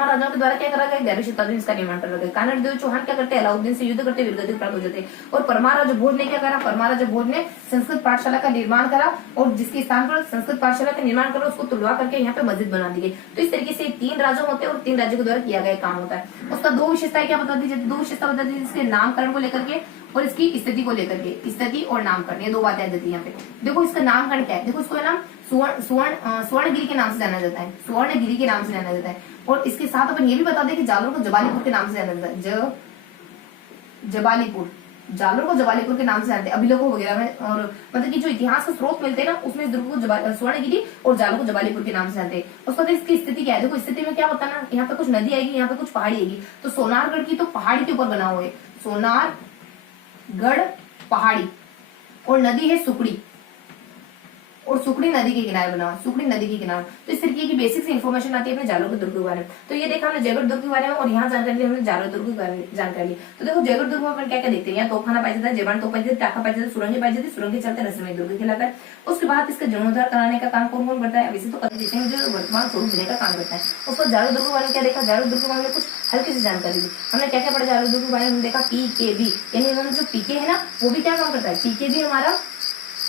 राजाओं के द्वारा क्या करा गया, 11वीं शताब्दी में इसका निर्माण करा गया। कान्हड़ देव चौहान क्या करते हैं, अलाउद्दीन से युद्ध करते, वीरगति प्राप्त हो जाते हैं। और परमार राजा भोज ने क्या करा, परमार राजा भोज ने संस्कृत पाठशाला का निर्माण करा, और जिसके स्थान पर संस्कृत पाठशाला का निर्माण करा उसको तुड़वा करके यहाँ पे मस्जिद बना दी गई। तो इस तरीके से 3 राजा होते हैं और 3 राज्यों के द्वारा किया गया काम होता है। उसका 2 विशेषताएं क्या बता दी जाती है, 2 विशेषता बता दी इसके नामकरण को लेकर के और इसकी स्थिति को लेकर के, स्थिति और नामकरण, ये 2 बातें आ जाती है यहाँ पे। देखो इसका नामकरण क्या है, देखो इसको है ना स्वर्णगिरी के नाम से जाना जाता है, और इसके साथ अपन ये भी बता दें कि जालोर को जबालीपुर के नाम से जाना जाता है, जालोर को जबालीपुर के नाम से जानते हैं अभिलेखों वगैरह में, और मतलब कि जो इतिहास का स्रोत मिलते हैं ना उसमें इस दुर्ग को स्वर्णगिरी और जालोर को जबालीपुर के नाम से जानते हैं। उसके बाद इसकी स्थिति क्या है, देखो स्थिति में क्या बताना, यहाँ पे कुछ नदी आएगी, यहाँ पे कुछ पहाड़ी आएगी। तो सोनारगढ़ की तो पहाड़ी के ऊपर बना हुआ है, सोनारगढ़ पहाड़ी, और नदी है सुकड़ी, और सुकड़ी नदी के किनारे बना हुआ, तो इस तरीके की बेसिक इन्फॉर्मेशन आती है अपने जालोर दुर्ग के बारे में। तो ये देखा हमने जयगढ़ दुर्ग के बारे में, और यहाँ जानकारी हमने जालोर दुर्ग के बारे में जानकारी। तो देखो जयगढ़ दुर्ग में अपन क्या क्या देखते हैं, यहाँ तोपखाना पाया जाता है, जयबान तोप पाई जाती है, टाका पाई जाती है, सुरंगे पाई जाती है, सुरंगे चलते रहस्यमय दुर्ग कहलाता है। उसके बाद इसका जीर्णोद्धार कराने का काम कौन करता है, वैसे तो जैसे जो वर्तमान स्वरूप देने का काम करता है। उसको जालोर दुर्ग के बारे में क्या देखा, जालोर दुर्ग के बारे में कुछ हल्की सी जानकारी दी हमने। क्या क्या पढ़ा जालोर दुर्ग के बारे में देखा, PKB यानी जो पीके है ना वो भी क्या काम करता है, पीके भी हमारा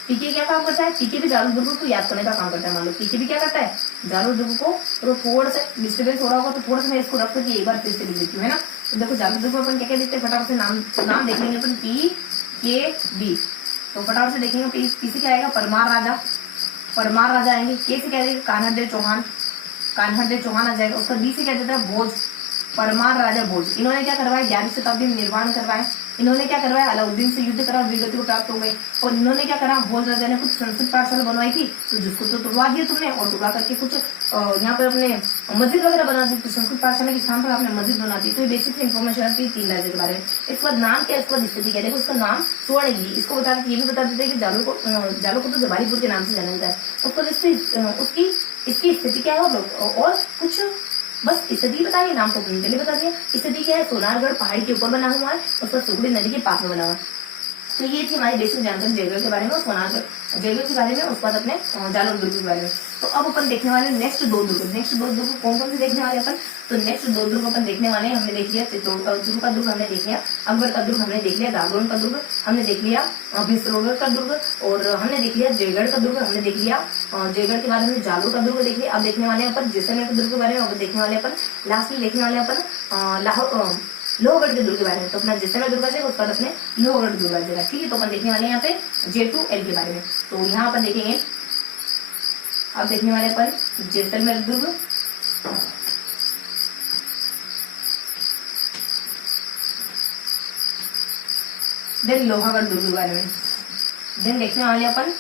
पीके क्या काम करता है, पीके भी जालोर दुर्ग को याद करने का काम करता है। मान लो पीके भी क्या करता है, जालोर दुर्ग को, तो थोड़ा सा डिस्टर्बेंस हो रहा होगा तो थोड़ा सा मैं इसको रख करके एक बार फिर से लिख देती हूँ, है ना। तो देखो जालोर दुर्ग में अपन क्या क्या देखते हैं, फटाफट से नाम देख लेंगे अपन, PKB, तो फटाफट से देखेंगे। पी से क्या आएगा, परमार राजा आएंगे। के से क्या आएगा, कान्हड़ देव चौहान आ जाएगा। उसका बी से क्या जाता है, भोज, परमार राजा भोज। इन्होंने क्या करवाया, 11वीं शताब्दी में निर्माण करवाया। इन्होंने क्या करवाया, अलाउद्दीन से युद्ध करा, वीरगति को प्राप्त हो गए। और इन्होंने क्या करा, भोज राजा ने कुछ संस्कृत पाठशाला बनवाई थी, तो जिसको तो तुड़वा दिया तुमने, और तुड़वा करके कुछ यहाँ पर अपने मस्जिद वगैरह बना दी, तो संस्कृत पाठशाला के स्थान पर आपने मस्जिद बना दी। तो ये बेसिक इन्फॉर्मेशन आती है 3 राज्य के बारे में। इसके बाद नाम क्या है, इसके बाद स्थिति क्या है, देखो इसका नाम स्वर्णगिरी, इसको बता ये भी बता देते हैं कि जालोर को तो जबालीपुर के नाम से जाना जाता है। उसको इसकी स्थिति क्या है, और कुछ बस स्थिति बता दिया, नाम तो पहले बता दिया। स्थिति क्या है, सोनारगढ़ पहाड़ी के ऊपर बना हुआ है, उस पर सुकड़ी नदी के पास में बना हुआ है। तो ये थी हमारी बेसिक जानकारी जयगढ़ के बारे में और सोनार जयगढ़ के बारे में, उसके बाद अपने जालौर दुर्ग के बारे में। तो अब अपन देखने वाले नेक्स्ट दो दुर्ग। नेक्स्ट दो दुर्ग कौन कौन से देखने वाले अपन? तो नेक्स्ट दो दुर्ग अपन देखने वाले हैं, हमने देख लिया चित्तौड़ का दुर्ग हमने देख लिया, अकबर का दुर्ग हमने देख लिया, गागरोन का दुर्ग हमने देख लिया, भिसरौगढ़ का दुर्ग और हमने देख लिया जयगढ़ का दुर्ग हमने देख लिया। जयगढ़ के बाद हमने जालौर का दुर्ग देख लिया। अब देखने वाले अपन जैसलमेर के दुर्ग के बारे में, अब देखने वाले अपन लास्ट में देखने वाले अपन लोहगढ़ के दुर्ग के बारे में। तो अपना जैसलमेर दुर्ग जाएगा उसके बाद अपने लोहगढ़ दुर्ग जाएगा, ठीक है। तो अपन देखने वाले हैं यहाँ पे J2L के बारे में। तो यहाँ अपन देखेंगे, अब देखने वाले अपन जैसलमेर दुर्ग, देन लोहागढ़ दुर्ग के बारे में, देन देखने वाले अपन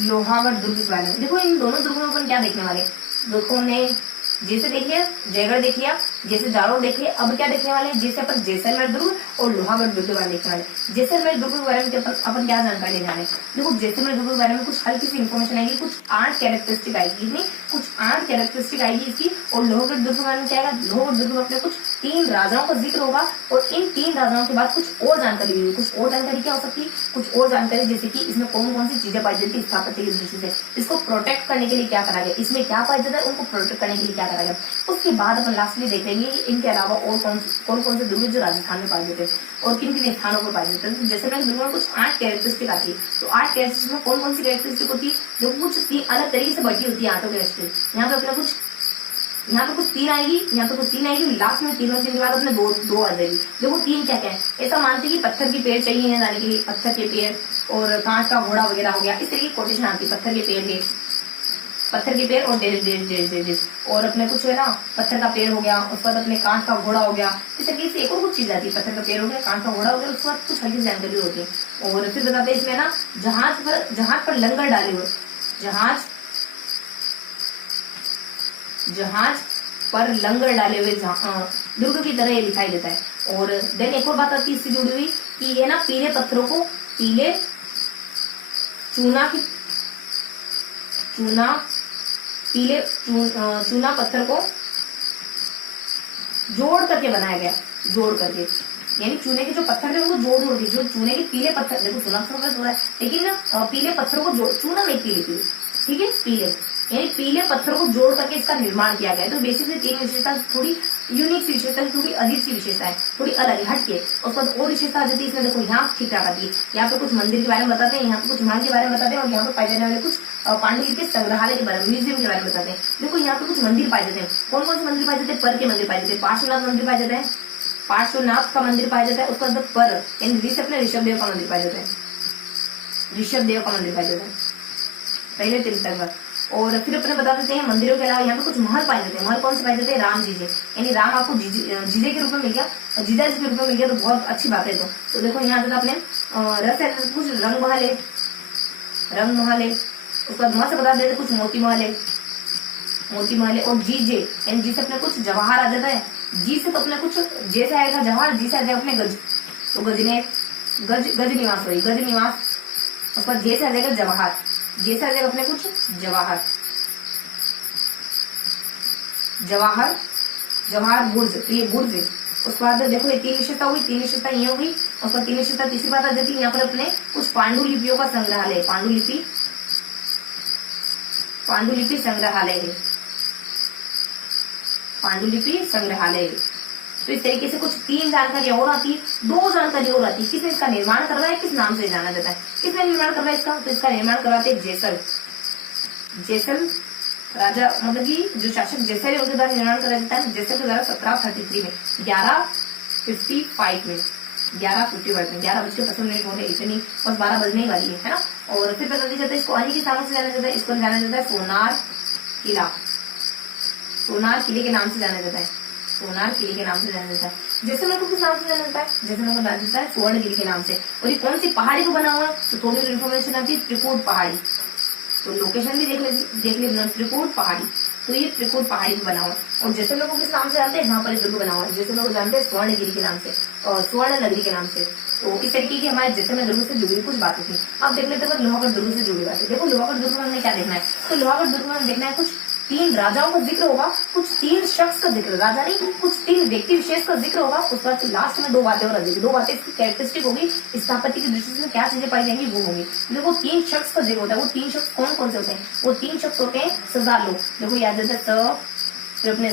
लोहागढ़ दुर्ग के बारे में। देखो इन दोनों दुर्गों में अपन क्या देखने वाले, देखो हमने जैसे देख लिया जयगढ़ देख लिया, जैसे जालौर देख लिया, अब क्या देखने वाले हैं, जैसे अपन जैसलमेर दुर्ग और लोहागढ़ दुर्ग के बारे में देखने वाले। जैसलमेर दुर्ग के बारे में अपन क्या जानकारी लेने वाले? देखो जैसलमेर दुर्ग के बारे में कुछ हल्की सी इन्फॉर्मेशन आएगी, कुछ 8 कैरेक्टरिस्टिक आएगी, इतनी कुछ 8 कैरेक्टरिस्टिक आएगी इसकी। और लोहगढ़ दुर्ग के बारे में क्या आएगा, लोहगढ़ दुर्ग में अपने कुछ 3 राजाओं का जिक्र होगा और इन 3 राजाओं के बाद कुछ और जानकारी होगी। कुछ और जानकारी क्या हो सकती है, कुछ और जानकारी जैसे कि इसमें कौन कौन सी चीजें पाई जाती है स्थापत्य की दृष्टि से, इसको प्रोटेक्ट करने के लिए क्या करा गया, इसमें क्या पाया जाता है उनको प्रोटेक्ट करने के लिए क्या करा गया। उसके बाद अपन लास्टली देखेंगे इनके अलावा और कौन कौन से दुर्ग जो राजस्थान में पाए जाते हैं और किन किन स्थानों पर पाए जाते हैं। तो जैसे मैंने दुर्ग में कुछ 8 कैरेक्टरिस्टिक आती है, तो 8 कैरेक्टरिस्टिक में कौन कौन सी कैरेक्टरिस्टिक होती है, जो कुछ 3 अलग तरीके से बटी होती है 8 कैरेक्टरिस्टिक। यहाँ पे अपना कुछ यहाँ पे कुछ 3 आएगी, यहाँ पे कुछ 3 आएगी, लास्ट में 3 के बाद अपने दो आ जाएगी। देखो 3 क्या क्या है, ऐसा मानते कि पत्थर के पेड़ चाहिए यहाँ जाने के लिए, पत्थर के पेड़ और कांच का घोड़ा वगैरह हो गया, इस तरह की कोटेशन आती है। पत्थर के पेड़ और डेज और अपने कुछ है ना पत्थर का पेड़ हो गया, उसके बाद अपने कांच का घोड़ा हो गया, इस तरीके से एक और कुछ चीज आती है। पत्थर का पेड़ हो गया, कांच का घोड़ा हो गया, उसके बाद कुछ हल्की जानकारी होती है। और फिर बताते हैं इसमें ना जहाज पर लंगर डाले हुए, जहाज पर लंगर डाले हुए दुर्ग की तरह ये दिखाई देता है। और देन एक और बात आती है इससे जुड़ी हुई कि ये ना पीले पत्थरों को चूना पत्थर को जोड़ करके बनाया गया, जोड़ करके, यानी चूने के जो पत्थर थे उनको जोड़ के, जो चूने के पीले पत्थर, देखो चूना पत्थर थोड़ा है लेकिन ना पीले पत्थरों को जोड़, चूना नहीं पीले, ठीक है, पीले यानी पीले पत्थर को जोड़ करके इसका निर्माण किया गया है। तो बेसिकली 3 विशेषता, थोड़ी यूनिक सी विशेषता, थोड़ी अजीब सी विशेषता है, थोड़ी अलग हटके। उसके बाद और विशेषता आ जाती है इसमें, देखो यहाँ ठीक ठाक आती है, यहाँ पे कुछ मंदिर के बारे में बताते हैं, यहाँ पे कुछ महल के बारे में बताते हैं और यहाँ पे पाए जाने वाले कुछ पांडुलिपि संग्रहालय के बारे में, म्यूजियम के बारे में बताते हैं। देखो यहाँ पे कुछ मंदिर पाए जाते हैं, कौन कौन से मंदिर पाए जाते हैं, पर के मंदिर पाए जाते हैं, पार्श्वनाथ मंदिर पाए जाते हैं, पार्श्वनाथ का मंदिर पाया जाता है। उसके बाद पर यानी ऋषभ देव का मंदिर पाया जाता है, ऋषभ देव का मंदिर पाया जाता है पहले तीर्थंकर। और फिर अपने बता देते हैं मंदिरों के अलावा यहाँ पे कुछ महल पाए जाते हैं। महल कौन से पाए जाते हैं, राम जीजे, यानी राम आपको जीजे के रूप में मिल गया, जीजा जी के रूप में मिल गया, तो बहुत अच्छी बात है। तो देखो यहाँ से अपने रस है, कुछ रंग महल है, उसके बाद महल से बता देते कुछ मोती महल है और जीजे यानी जी से अपने कुछ जवाहर आ जाता है, जी से तो अपने कुछ जैसे आएगा जवाहर, जी से आ जाएगा अपने गज, तो गज निवास, उसके बाद जैसे आ जाएगा जवाहर, जैसे आ जाएगा अपने कुछ जवाहर बुर्ज, तो ये बुर्ज। उसके बाद देखो ये 3 विशेषता हुई, 3 विशेषता ये होगी। उसके बाद 3 विशेषता तीसरी बात आ जाती है, यहाँ पर अपने कुछ पांडुलिपियों का संग्रहालय, पांडुलिपि संग्रहालय। तो इस तरीके से कुछ 3 जानकारी और आती है, 2 जानकारी और आती है। किसने इसका निर्माण करवाया है, किस नाम से जाना जाता है, किसने निर्माण करवाया इसका, तो इसका निर्माण करवाते हैं जैसल राजा, मतलब कि जो शासक जैसल है उनके द्वारा निर्माण कराया जाता है। जैसल के द्वारा 1733 में 11:55 में 11:55 हो रहे, इतनी बस 12 बजने वाली है ना। और फिर बता दिया जाता है इसको अन्य के नाम से जाना जाता है, इसको जाना जाता है सोनार किले के नाम से जाना जाता है, जैसलमेर को किस नाम से जाना जाता है, जैसलमेर को जाना जाता है सुवर्णगिरी के नाम से। और ये कौन सी पहाड़ी को बना हुआ है, तो थोड़ी इन्फॉर्मेशन आती है, त्रिकूट पहाड़ी, तो लोकेशन भी देख लीजिए त्रिकूट पहाड़ी, तो ये त्रिकूट पहाड़ी को बना हुआ है। और जैसलमेर को किस नाम से जानते हैं, यहाँ पर दुर्ग बना हुआ है, जैसलमेर को जानते हैं स्वर्णगिरी के नाम से और स्वर्ण नगरी के नाम से। तो इस तरीके की हमारे जैसलमेर दुर्ग से जुड़ी कुछ बातें थी। अब देख लेते हैं लोहागढ़ दुर्ग से जुड़ी बातें। देखो लोहागढ़ दुर्ग में हमने क्या देखना है, तो लोहागढ़ दुर्ग में देखना है कुछ तीन राजाओं का जिक्र होगा, कुछ तीन शख्स का जिक्र, राजा नहीं कुछ तीन व्यक्ति विशेष का जिक्र होगा, उसके बाद लास्ट में दो बातें और आ जाएगी। दो बातें इसकी कैरेक्टरिस्टिक होगी, स्थापत्य की दृष्टि से क्या चीजें पाई जाएंगी वो होगी। देखो तीन शख्स का जिक्र होता है, वो तीन शख्स कौन कौन से होते हैं? वो तीन शख्स होते हैं सजालो। देखो याद रहता है फिर अपने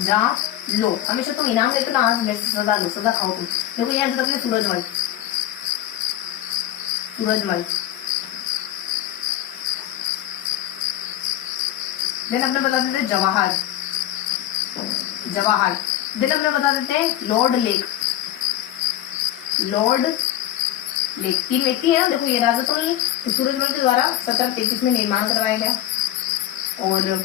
जा लो, हमेशा तुम इनाम लेते ना, आज मेरे से सजा लो, सजा खाओ तुम। देखो यहाँ जो अपने सूरजमल, सूरजमल देन अपने बता देते हैं जवाहर, जवाहर देन अपने बता देते हैं लॉर्ड लेक, लॉर्ड लेक। तीन व्यक्ति है ना, देखो ये राजा तो नहीं, तो सूरजमल के द्वारा 1733 में निर्माण करवाया गया और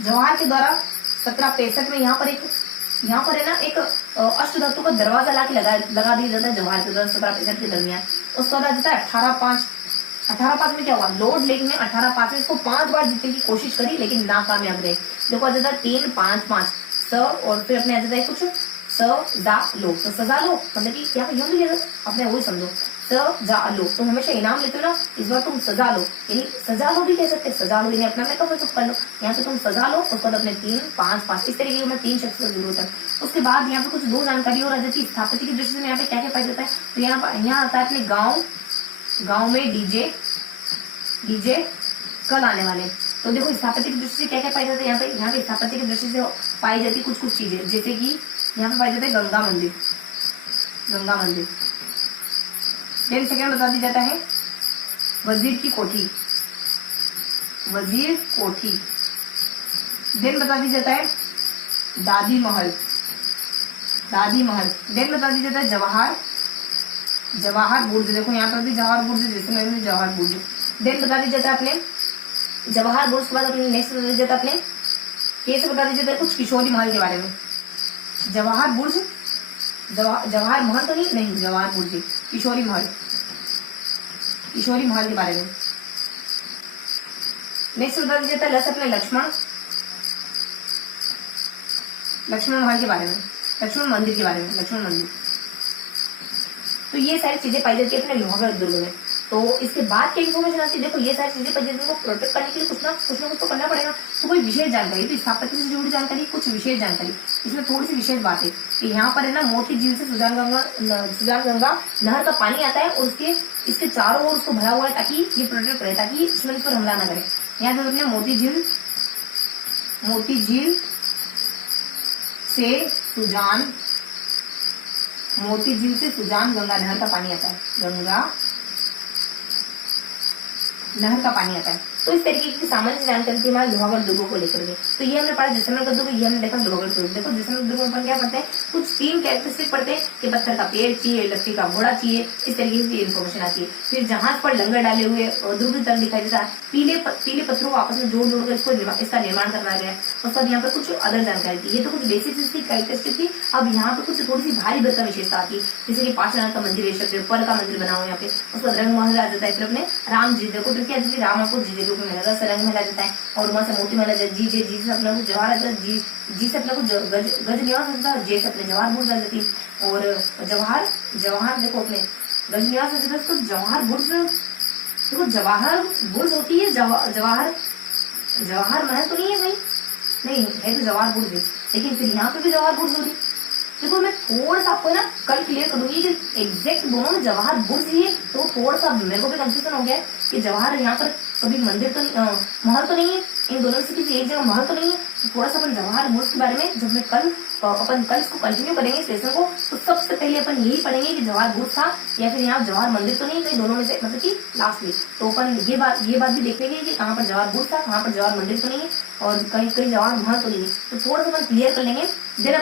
जवाहर के द्वारा 1765 में यहाँ पर है ना एक अष्टधातु का दरवाजा लाके लगा दिया जाता है जवाहर के द्वारा 1765 के दरमियान। उसके बाद आ जाता है 1805 में क्या हुआ? लॉर्ड लेक ने 1805 में इसको 5 बार जीतने की कोशिश करी लेकिन नाकामयाब रहे। देखो आ जाता है 3 5 5 स और फिर अपने आ जाता है कुछ सजा लो, तो सजा लो मतलब कि क्या यूं भी अपने वही समझो सजा लो, तुम हमेशा इनाम लेते हो ना, इस बार तुम सजा लो, यानी सजा लो भी कह सकते, सजा लो यानी अपना में कब कर लो, यहाँ पे तुम सजा लो, उसके बाद अपने 3 5 5 इस तरीके में 3 शख्स की जरूरत है। उसके बाद यहाँ पे कुछ दो जानकारी और आ जाती है स्थापत्य की दृष्टि से, यहाँ पे क्या क्या पाया जाता है? तो यहाँ आता है अपने गाँव में डीजे कल आने वाले। तो देखो स्थापत्य की दृष्टि से क्या क्या पाया जाता है यहाँ पे स्थापत्य की दृष्टि से पाई जाती है कुछ चीजें, जैसे कि यहाँ पे पाया जाता है गंगा मंदिर। देन सेकंड बता दिया जाता है वजीर कोठी। देन बता दिया जाता है दादी महल। देन बता दिया जाता है जवाहर बुर्ज। देखो यहाँ पर भी जवाहर बुर्ज, जैसे जवाहर बुर्ज। देन बता दिया जाता है अपने जवाहर बुर्ज के बाद अपने नेक्स्ट बता दिया जाता है अपने कैसे बता दिया जाता है कुछ किशोरी महल के बारे में। जवाहर बुर्ज, जवाहर महल तो नहीं, जवाहर बुर्ज, किशोरी महल के बारे में। नेक्स्ट बता दिया जाता है अपने लक्ष्मण महल के बारे में, लक्ष्मण मंदिर के बारे में, लक्ष्मण मंदिर। तो ये सारी चीजें पाई जाती है अपने लोहागढ़ दुर्ग में। तो इसके बाद क्या इन्फॉर्मेशन आती है? देखो ये सारी चीजें पाई जाती है, को प्रोटेक्ट करने के लिए कुछ ना कुछ तो करना पड़ेगा। तो कोई विशेष जानकारी, तो स्थापत्य से जुड़ी जानकारी, कुछ विशेष जानकारी, इसमें थोड़ी सी विशेष बात है कि यहाँ पर है ना मोती झील से सुजान गंगा नहर का पानी आता है और इसके चारों ओर उसको भरा हुआ है ताकि ये प्रोटेक्ट करे, ताकि दुश्मन पर हमला ना करे। यहाँ पे अपने मोती झील से सुजान गंगा नहर का पानी आता है, गंगा नहर का पानी आता है। तो इस तरीके की सामान्य जानकारी थी हमारे लोहागढ़ दुर्गों को लेकर के। तो ये हमने पढ़ा जैसलमेर दुर्ग, ये हमने देखा लोहागढ़ दुर्ग। देखो जैसलमेर दुर्ग में क्या पढ़ते हैं, कुछ 3 कैरेक्टरिस्टिक पढ़ते हैं कि पत्थर का पेड़ चाहिए, लकड़ी का घोड़ा चाहिए, इस तरीके से इन्फॉर्मेशन आती है। फिर जहाज पर लंगर डाले हुए दुर्ग की तरह दिखाई देता है, पीले पत्थरों को आपस में जोड़ कर इसका निर्माण करवाया गया। उसके बाद यहाँ पे कुछ अदर जानकारी थी, ये तो कुछ बेसिक इसकी कैरेक्टरिस्टिक थी। अब यहाँ पे कुछ थोड़ी सी भारी भरकम विशेषता आती है, जैसे कि पांचनाथ का मंदिर, पर का मंदिर बना हुआ यहाँ पे। उसके बाद रंग महल आ जाता है, फिर अपने राम जी देखो तो क्या राम आपको जी देखो मिलेगा, रंग महल आ जाता है और वहां से मोती महल आ जाता है, जी से अपना कुछ जवाहर आता है, जी से अपना कुछ गज निवास आता है, जे से अपने जवाहर बुर्ज आ जाती है। और जवाहर देखो अपने गज निवास आ जाता है, तो जवाहर बुर्ज देखो, जवाहर बुर्ज होती है, जवाहर महल तो नहीं है भाई, नहीं है तो जवाहर बुर्ज है, लेकिन फिर यहाँ पे भी जवाहर बुर्ज होती है। देखो मैं थोड़ा सा आपको ना कल क्लियर करूंगी कि एग्जैक्ट दोनों में जवाहर बुर्ज ही है, तो थोड़ा सा मेरे को भी कंफ्यूजन हो गया है कि जवाहर यहाँ पर कभी मंदिर तो महल तो नहीं है, इन दोनों से किसी एक जगह महल तो नहीं है। तो थोड़ा सा अपन जवाहर बुर्ज के बारे में जब मैं कल इसको कंटिन्यू करेंगे इस लेसन को, तो सबसे पहले अपन यही पढ़ेंगे कि जवाहर बुर्ज था या फिर यहाँ जवाहर मंदिर तो नहीं, कहीं दोनों में से मतलब कि लास्ट में। तो अपन ये बात भी देखेंगे कि कहाँ पर जवाहर बुर्ज था, कहाँ पर जवाहर मंदिर तो नहीं है और कहीं जवाहर महल तो नहीं है। तो थोड़ा सा अपन क्लियर कर लेंगे, देन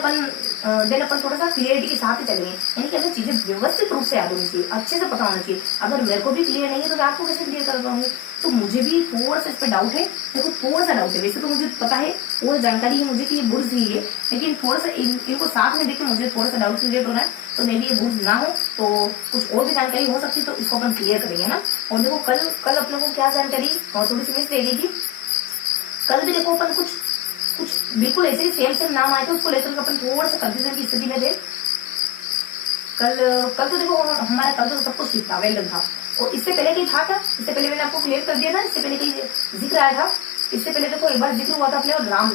अपन थोड़ा सा क्लियरिटी के साथ ही चलेंगे, यानी कि हमें चीजें व्यवस्थित रूप से याद होनी चाहिए, अच्छे से पता होना चाहिए। अगर मेरे को भी क्लियर नहीं है तो मैं आपको कैसे क्लियर कर पाऊंगी? तो मुझे भी थोड़ा सा इस पर डाउट है, देखो थोड़ा सा डाउट है, वैसे तो मुझे पता है वो जानकारी है मुझे कि ये बुर्ज ही है, लेकिन थोड़ा सा इनको साथ में देख के मुझे थोड़ा सा डाउट क्लियर होना है। तो मे भी ये बुर्ज ना हो तो कुछ और भी जानकारी हो सकती है, तो इसको अपन क्लियर करेंगे ना। और देखो कल अपने को क्या जानकारी और थोड़ी सी मिस रहेगी, कल भी देखो अपन कुछ बिल्कुल ऐसे ही सेम नाम आए थे, उसको लेकर अपन थोड़ा सा कंफ्यूजन की स्थिति में थे। कल तो देखो हमारा कल तो सब कुछ ठीक था, वेल डन था। और इससे पहले कहीं था क्या? इससे पहले मैंने आपको क्लियर कर दिया था, इससे पहले कहीं जिक्र आया था इससे पहले देखो एक बार जिक्र हुआ था अपने और राम,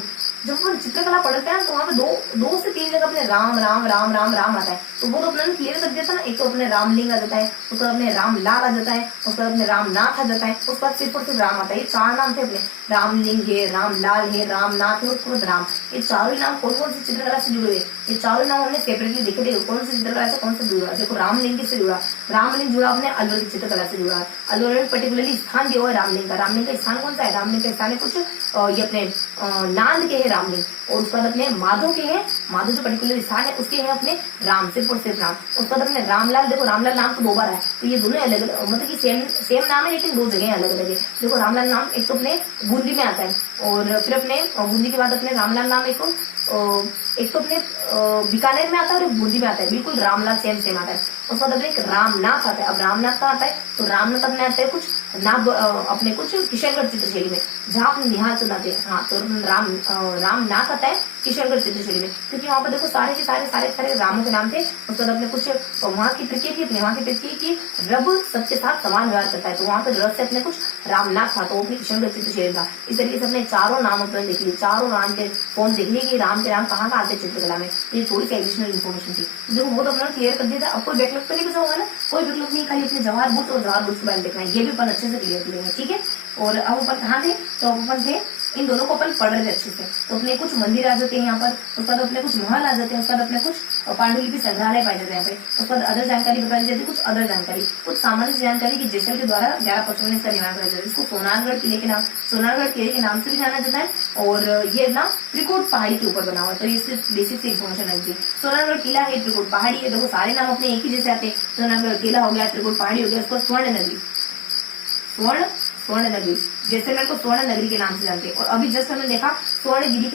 जब अपन चित्रकला पढ़ते हैं तो वहाँ पे दो से तीन जगह अपने राम राम राम राम राम आता है, तो वो तो अपने क्लियर कर देता ना। एक तो अपने रामलिंग आ जाता है, उसके बाद अपने राम लाल आ जाता है, उसके बाद अपने रामनाथ आ जाता है, उसके बाद सिर्फ और सिर्फ राम आता है। ये चार नाम थे अपने, रामलिंग है, रामलाल है, रामनाथ है और उसके बाद राम। ये चारों ही नाम कौन कौन सी चित्रकला से जुड़े हुए, ये चारों नाम हमने सेपरेटली देखे थे कौन सी चित्रकला से कौन से जुड़ा। देखो रामलिंग से जुड़ा, रामलिंग जुड़ा अपने अलवर की चित्रकला से जुड़ा है। अलवर में पर्टिकुलरली स्थान दिया हुआ है रामलिंग का। रामलिंग का स्थान कौन सा है, रामलिंग का स्थान है कुछ ये अपने नांद के है रामलिंग, और उसके बाद अपने माधो के हैं, माधो जो पर्टिकुलर स्थान है उसके हैं अपने राम, सिर्फ और सिर्फ राम। उसके बाद अपने रामलाल, देखो रामलाल नाम तो दो बार है, तो ये दोनों अलग अलग मतलब कि सेम नाम है लेकिन दो जगह अलग अलग है। देखो रामलाल नाम एक तो अपने बूंदी में आता है, और फिर अपने बूंदी के बाद अपने रामलाल नाम एक तो अपने बीकानेर में आता है और एक बूंदी में आता है, बिल्कुल रामलाल सेम आता है। उसके बाद अपने एक रामनाथ आता है। अब रामनाथ का आता है तो रामनाथ अपने आता है कुछ नाग अपने कुछ किशनगढ़ चित्रशैली में, जहाँ अपने निहाल सुनाते हैं। हाँ, तो रामनाथ आता है किशनगढ़ चित्रशैली में, क्योंकि वहाँ पर देखो सारे के सारे रामों के नाम थे। उसके बाद अपने कुछ वहाँ की ट्रिकी थी, अपने वहाँ की ट्रिकी की रब सबके साथ समान व्यवहार करता है, तो वहाँ पे रब से अपने कुछ रामनाथ था, तो वो अपनी किशनगढ़ चित्रशैली था। इस तरीके से अपने चारों नाम अपने देख लिए, चारों नाम के फॉर्म देख लिए कि राम के नाम कहाँ आते चित्रकला में। ये थोड़ी सी एडिशनल इन्फॉर्मेशन थी, देखो वो तो अपने क्लियर कर दिया था। अब कोई बैकलॉग तो नहीं बचा होगा ना, कोई बैकलॉग नहीं, खाली अपने जवाहर बुक्स और जवाहर बुक्स के बारे में देखना है, ये भी अपन अच्छे से क्लियर करेंगे, ठीक है। और अब अपन कहाँ थे, तो अपन थे इन दोनों को अपन पढ़ रहे थे अच्छे से। तो अपने कुछ मंदिर आ जाते हैं यहाँ पर, उसके बाद अपने कुछ महल आ जाते हैं, उसके बाद अपने कुछ पांडुलिपि संग्रहालय पाए जाते हैं यहाँ पे। उसके बाद अदर जानकारी बताई जाती है, कुछ अदर जानकारी, कुछ सामान्य जानकारी की जैसलमेर के द्वारा 1155 में इसका निर्माण कराया जाता है, इसको सोनारगढ़ किले के नाम से भी जाना जाता है। और ये ना त्रिकुट पहाड़ी के ऊपर बना हुआ है, तो इससे बेसिक से इन्फॉर्मेशन है। सोनारगढ़ किला है, त्रिकुट पहाड़ी है, देखो सारे नाम अपने एक ही जैसे आते हैं। सोनारगढ़ किला हो गया, त्रिकुट पहाड़ी हो गया, उसको स्वर्ण नगरी जैसलमेर को स्वर्ण नगरी के नाम से जानते हैं। और अभी जस्ट हमने देखा स्वर्णगिरी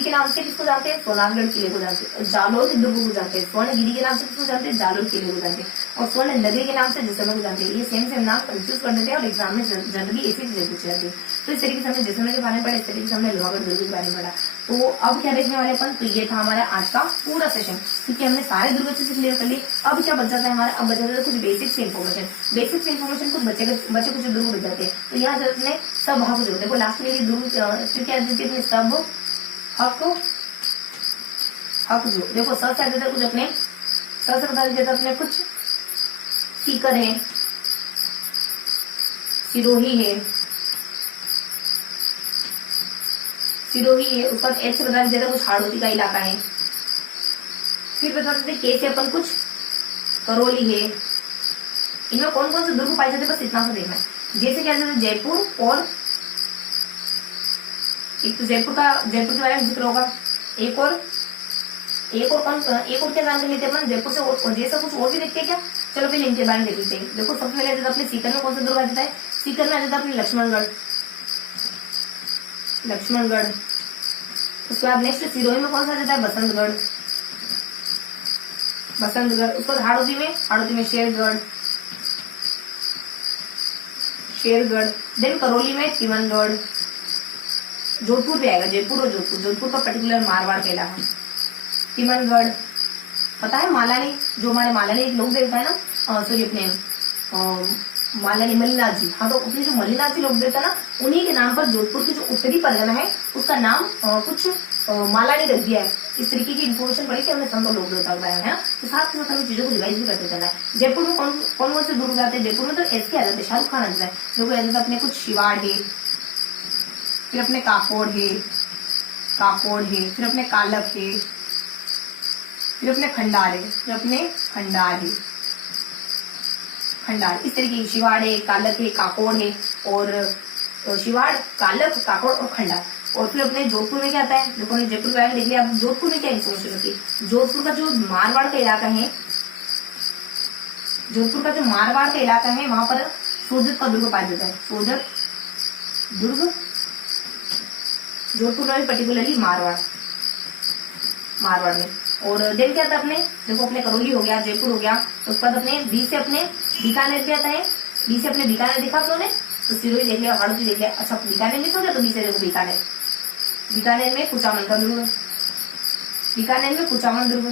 के नाम से किसको जानते हैं, सोनारगढ़ किले को जानते हैं, जालोर दुर्ग को जानते हैं। स्वर्णगिरी के नाम से किसको जानते हैं, जालोर किले को जानते हैं, और स्वर्ण नगरी के नाम से जैसलमेर को जानते हैं। ये सेम नाम कंफ्यूज कर देते हैं और एग्जाम में जनरली ऐसी चीजें पूछी जाती है। तो इस तरीके से हमने जैसलमेर के बारे में पढ़ा, इस तरीके से हमने लोहागढ़ दुर्ग के बारे में पढ़ा। तो अब क्या देखने वाले अपन, तो ये था हमारा आज का पूरा सेशन, क्योंकि हमने सारे दुर्ग अच्छे से क्लियर कर लिए। अब क्या बच जाता है हमारा, अब बच जाता है कुछ बेसिक इन्फॉर्मेशन कुछ बच्चे कुछ दुर्ग बच जाते हैं। तो यहाँ अपने सब हक जो देखो लास्ट में दुर्ग क्या देती है, सब हक जो देखो सब से देता है कुछ अपने, सब से बता देता अपने कुछ सीकर है, सिरोही है, उसका एच बता देता कुछ हाड़ौती का इलाका है। फिर बता देते के से अपन कुछ करौली है। इनमें कौन कौन से दुर्ग पाए जाते हैं बस इतना सा देखना है। जैसे क्या जयपुर, और एक तो जयपुर के बारे में जिक्र होगा, एक और क्या नाम लेते हैं अपन जयपुर से, और जैसा कुछ और भी देखते हैं क्या, चलो फिर इनके बारे में देख लेते हैं। देखो सबसे पहले आ जाता अपने सीकर में कौन सा दुर्ग आ जाता है, सीकर में आ जाता है अपने लक्ष्मणगढ़। उसके बाद नेक्स्ट सिरोही में कौन सा आ जाता है, बसंतगढ़। उसके बाद हाड़ौती में शेरगढ़। देन करौली में तिमनगढ़। जोधपुर भी आएगा, जयपुर और जोधपुर का पर्टिकुलर मारवाड़ का इलाका। तिमनगढ़ पता है, मालानी, जो हमारे मालानी एक लोग देवता है ना, सॉरी अपने मालानी मल्लीनाथ जी, हाँ, तो अपने जो मल्लीनाथ जी लोग देवता ना, उन्हीं के नाम पर जोधपुर की जो उत्तरी परगना है उसका नाम कुछ मालानी रख दिया है। इस तरीके की इन्फॉर्मेशन पड़ी थी हमने संत लोग देवता बताया है, तो साथ में हमें चीजों को रिवाइज भी करते चलना है। जयपुर में कौन से दुर्ग आते हैं, जयपुर में तो एस के आ जाते हैं, शाहरुख खान आ जाता है, जो आ जाता है अपने कुछ शिवाड़ है, फिर अपने काकोड़ है, फिर अपने कालक है, फिर अपने खंडार है, खंडार। इस तरीके की शिवाड़ है, कालक है, काकोड़ है, और शिवाड़, कालक, काकोड़ और खंडार। और फिर अपने जोधपुर में क्या आता है, देखो जयपुर के बारे में देख लिया। अब जोधपुर में क्या इन्फॉर्मेशन होती है, जोधपुर का जो मारवाड़ का इलाका है, वहां पर सोजत का दुर्ग पाया जाता है, सोजत दुर्ग जोधपुर में पर्टिकुलरली मारवाड़ में। और देन क्या था अपने, देखो अपने करौली हो गया, जयपुर हो गया, उसके बाद अपने बी से अपने बीकानेर भी आता है। बी से अपने बीकानेर देखा आपने, तो सिरोही देख लिया, हाड़ौती देख लिया। अच्छा बीकानेर नहीं समझा, तो बी से देखो बीकानेर में कुचामन का दुर्ग, कुचामन दुर्ग।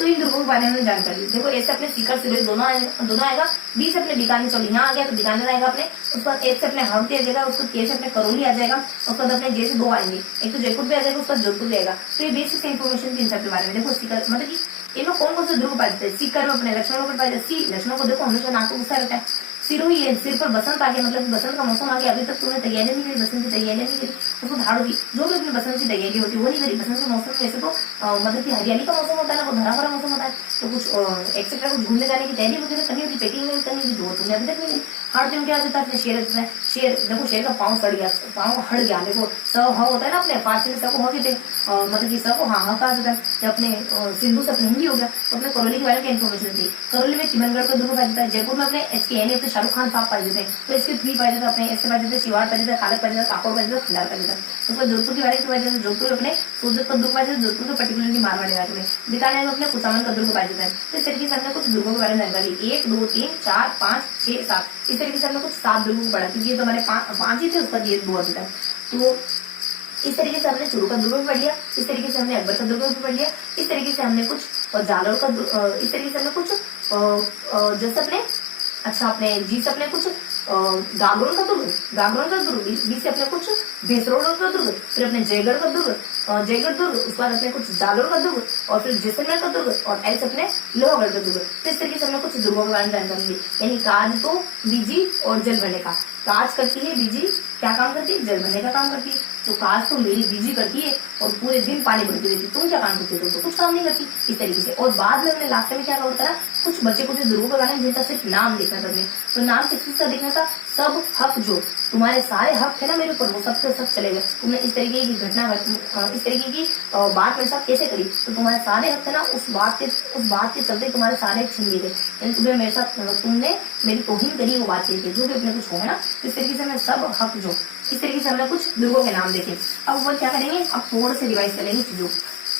तो इन दुर्गों के बारे में जानकारी देखो, ऐसे अपने सीकर सिरोही दोनों आएगा, बी से अपने बीकानेर चलो यहाँ आ गया तो बीकानेर आएगा अपने, उसके बाद एच से अपने हरदी आ जाएगा, उसको के से अपने करौली आ जाएगा, उसके बाद अपने जे से 2 आएंगे, एक तो जयपुर भी आ जाएगा, उसका जोधपुर भी आएगा। तो ये बेसिक इन्फॉर्मेशन थी इन सब के बारे में। देखो सीकर मतलब कि इनमें कौन कौन से दुर्ग पाए जाते हैं, सीकर में अपने लक्ष्मण को पाए जाते हैं। लक्ष्मण को देखो हमेशा नाक को गुस्सा रहता है। सिरोही है, सिर पर बसंत आ गया, मतलब बसंत का मौसम आ गया, अभी तक तुमने तैयारी नहीं करी, बसंत की तैयारी नहीं करी, उसको धाड़ होगी, जो भी अपनी बसंत की तैयारी होती है वो नहीं करी। बसंत के मौसम में वैसे तो मतलब कि हरियाली का मौसम होता है ना, वो हरा भरा मौसम होता है, तो कुछ एक्सेट्रा कुछ घूमने जाने की तैयारी वगैरह करनी होती, पैकिंग नहीं करनी होती, वो तुमने अभी तक नहीं करी। हार्ड दिन क्या होता है, अपने शेर होता है, शेर देखो शेर का पाँव सड़ गया, पाँव हट गया, देखो स ह होता है ना अपने फारसी में स को ह कहते हैं, मतलब कि स को हाँ कहा जाता है। जब अपने सिंधु से अपने हिंदी हो गया, तो अपने करौली के बारे में इन्फॉर्मेशन थी। करौली में चिमनगढ़ का दुर्ग पाया जाता है। जयपुर में अपने SK यानी अपने शाहरुख खान साहब पाए जाते हैं, तो इसके 3 पाए जाते हैं अपने, ऐसे पाए जाते हैं शिवाड़ पाए जाता है, कालक पाए जाता है, काकोड़ पाए जाता है, खंडार पाए जाता है। उसके बाद जोधपुर के बारे में पाए जाते हैं, जोधपुर अपने सूरजत का दुर्ग पाया जाता है, जोधपुर के पर्टिकुलरली मारवाड़ी इलाके में। बीकानेर में अपने कुचामन का दुर्ग पाया जाता है। तो इस तरीके से हमने कुछ दुर्गों के बारे में जानकारी 1 2 3 4 5 6 7 इस तरीके से हमने कुछ 7 दुर्गों को पढ़ा, क्योंकि ये तो हमारे 5 ही थे, उसका ये 2 अभी तक। तो इस तरीके से हमने चूरू का दुर्ग भी पढ़ लिया, इस तरीके से हमने अकबर का दुर्ग भी पढ़ लिया, इस तरीके से हमने कुछ जालोर का इस तरीके से हमने कुछ जैसे अपने अच्छा अपने जी से अपने कुछ गागरोन का दुर्ग, बी से अपने कुछ भेसरोड का दुर्ग, फिर अपने जयगढ़ का दुर्ग, जयगढ़ दुर्ग, उसके बाद अपने कुछ जालोर का दुर्ग, और फिर जैसलमेर का दुर्ग, और ऐसे अपने लोहागढ़ का दुर्ग। तो इस तरीके से हमने कुछ दुर्गों के बारे में जानकारी ली। यानी काज तो बीजी और जल भरने का, काज करती है बीजी, क्या काम करती है, जल भरने का काम करती है। तो काज तो मेरी बीजी करती है और पूरे दिन पानी भरती रहती है, तुम क्या काम करती हो, तुम तो कुछ काम नहीं करती, इस तरीके से। और बाद में हमने लास्ट में क्या करा, कुछ बच्चे कुछ दुर्गों के बारे में जिनका सिर्फ नाम देखना था। तो नाम किस चीज का देखना था, सब हक जो तुम्हारे सारे हक थे ना मेरे ऊपर, वो सबके सब चले गए। तुमने इस तरीके की घटना, इस तरीके की बात मेरे साथ कैसे करी, तो तुम्हारे सारे हक थे ना, उस बात के चलते तुम्हारे सारे छीन लिए गए। यानी तुम्हें मेरे साथ, तुमने मेरी तौहीन करी, वो बात कही, जो भी अपने कुछ हो है ना। इस तरीके से हमने सब हक जो, इस तरीके से हमने कुछ दुर्गों के नाम देखे। अब वो क्या करेंगे, अब थोड़ा से रिवाइज करेंगे चीजों।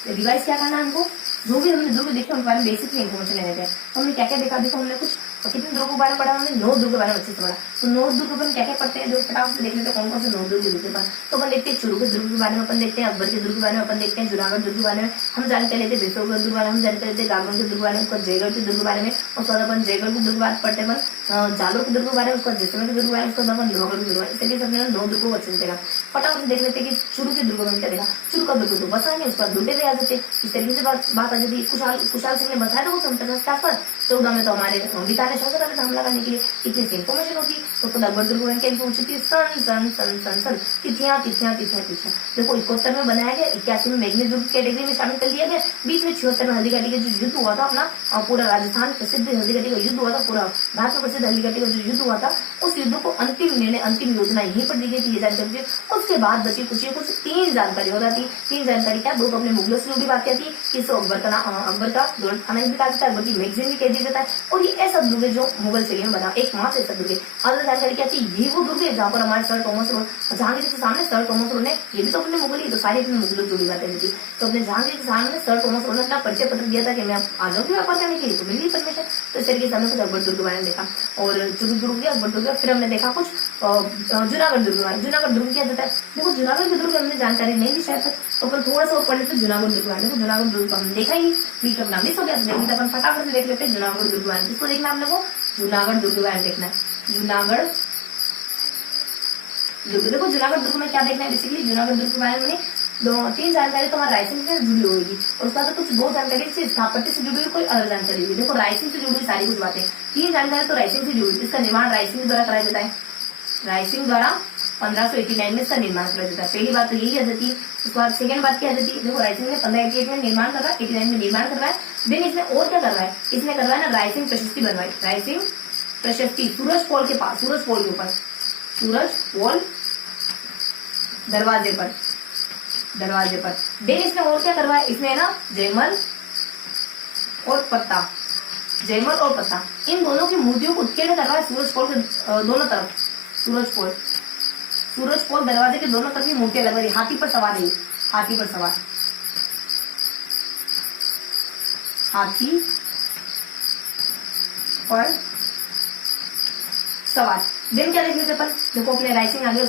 रिवाइज क्या करना है हमको, जो भी हमने दुर्ग देखे उनके बारे में बेसिक इन्फॉर्मेशन लेने थे। तो हमने क्या क्या देखा, देखो हमने कुछ कितने दुर्गों के बारे में पढ़ा, हमने 9 दुर्ग के बारे में अच्छे से पढ़ा। तो 9 दुर्ग अपन क्या क्या पढ़ते हैं, जो फटाफट से देख लेते हैं कौन कौन से 9 दुर्ग देते हैं। तो अपन देखते हैं चूरू के दुर्ग के बारे में, अपन देखते हैं अकबर के दुर्ग के बारे में, अपन देखते हैं जूनागढ़ दुर्ग के बारे में, हम जानकारी लेते हैं बेसोर के दुर्ग के बारे में, हम जानकारी लेते हैं गागरोन के दुर्ग के बारे में, उसका जयगढ़ के दुर्ग के बारे में, उसके बाद अपन जयगढ़ के दुर्ग के बारे में पढ़ते हैं, जालोर के दुर्ग के बारे में, उसका जैसलमेर के दुर्ग के बारे में, उसका अपन लोहागढ़ के दुर्ग। इसलिए हमने 9 दुर्ग को अच्छे से देखा। फटाफट से देख लेते हैं कि चूरू के दुर्ग में क्या देखा। चूरू का दुर्ग तो बसा नहीं, उसका दुर्गे भी आ जाते। इस तरीके से बात आ जाती। कुशाल सिंह ने बताया था वो संतुलन 14 में तो हमारे बीकानेर शहर पर हमला करने के लिए इतनी सी इन्फॉर्मेशन होती है। तो अकबर दुर्ग में क्या इन्फॉर्मेशन थी, सन तिथियां। देखो 71 में बनाया गया, 81 में मेघनी दुर्ग कैटेगरी में शामिल कर दिया गया, बीच में 76 में हल्दीघाटी का जो युद्ध हुआ था अपना, पूरा राजस्थान प्रसिद्ध हल्दीघाटी का युद्ध हुआ था, पूरा भारत में प्रसिद्ध हल्दीघाटी का जो युद्ध हुआ था, उस युद्ध को अंतिम निर्णय, अंतिम योजना यहीं पर दी गई थी, ये जानकारी। उसके बाद बची कुछ 3 जानकारी हो जाती। 3 जानकारी क्या, 2 तो अपने मुगलों से जुड़ी बात क्या थी कि अकबर का दौलत खाना भी कहा जाता है, अकबर की मैगजीन भी कह दिया जाता है, और ये ऐसा दुर्ग है जो मुगल शैली में बना, एकमात्र ऐसा दुर्ग है। अदर जानकारी क्या थी, ये वो दुर्ग है जहाँ पर हमारे सर थॉमस रोड, जहांगीर के सामने सर थॉमस रोड ने, ये भी तो अपने मुगल ही, तो सारी अपने मुगलों जुड़ी बातें थी। तो अपने जहांगीर के सामने सर थॉमस रोड ने अपना परिचय पत्र दिया था कि मैं आ जाऊंगी व्यापार करने के लिए, तो मिली परमिशन। तो इस तरीके से हमने कुछ अकबर दुर्ग के बारे में देखा, और चूरू दुर्ग अकबर दुर्ग। फिर हमने देखा कुछ जूनागढ़ दुर्ग। जूनागढ़ दुर्ग क्या जाता है, देखो जूनागढ़ के दुर्ग हमने जानकारी नहीं दी शायद तक, तो अपन थोड़ा सा पढ़ने से जूनागढ़ दुर्ग। देखो जूनागढ़ दुर्ग को हमने देखा ही, बीच में अपना मिस हो गया, तो अपन फटाफट से देख लेते हैं जूनागढ़ दुर्ग। इसको देखना हमने को जूनागढ़ दुर्ग देखना है। जूनागढ़ दुर्ग, देखो जूनागढ़ दुर्ग में क्या देखना है, बेसिकली जूनागढ़ दुर्ग के बारे में 2-3 जानकारी तो हमारे रायसेन से जुड़ी होगी, और उसका तो कुछ 2 जानकारी से स्थापत्य से जुड़ी हुई, कोई अलग जानकारी हुई। देखो रायसेन से जुड़ी हुई सारी कुछ बातें, 3 जानकारी तो रायसेन से जुड़ी हुई। इसका निर्माण रायसेन द्वारा कराया जाता है, रायसेन द्वारा 1589 में इसका निर्माण किया जाता है। पहली बात तो यही आ जाती है। उसके बाद सेकंड बात क्या आ जाती है, देखो रायसेन ने 1588 में निर्माण कर रहा है, 89 में निर्माण कर रहा है। देन इसने और क्या कर रहा है, इसने करवाया ना रायसेन प्रशस्ति बनवाई, रायसेन प्रशस्ति सूरज पोल के पास, सूरज पोल के ऊपर, सूरज पोल दरवाजे पर। देन इसने और क्या करवाया, इसने ना जयमल और पत्ता, इन दोनों की मूर्तियों को उत्कीर्ण करवाया सूरज पोल के दोनों तरफ। सूरज पोल दरवाजे के दोनों तरफ मूर्तियां लग रही, हाथी पर सवार है, हाथी पर सवार। दिन क्या देख लेते अपन, देखो अपने राइसिंग आ गया,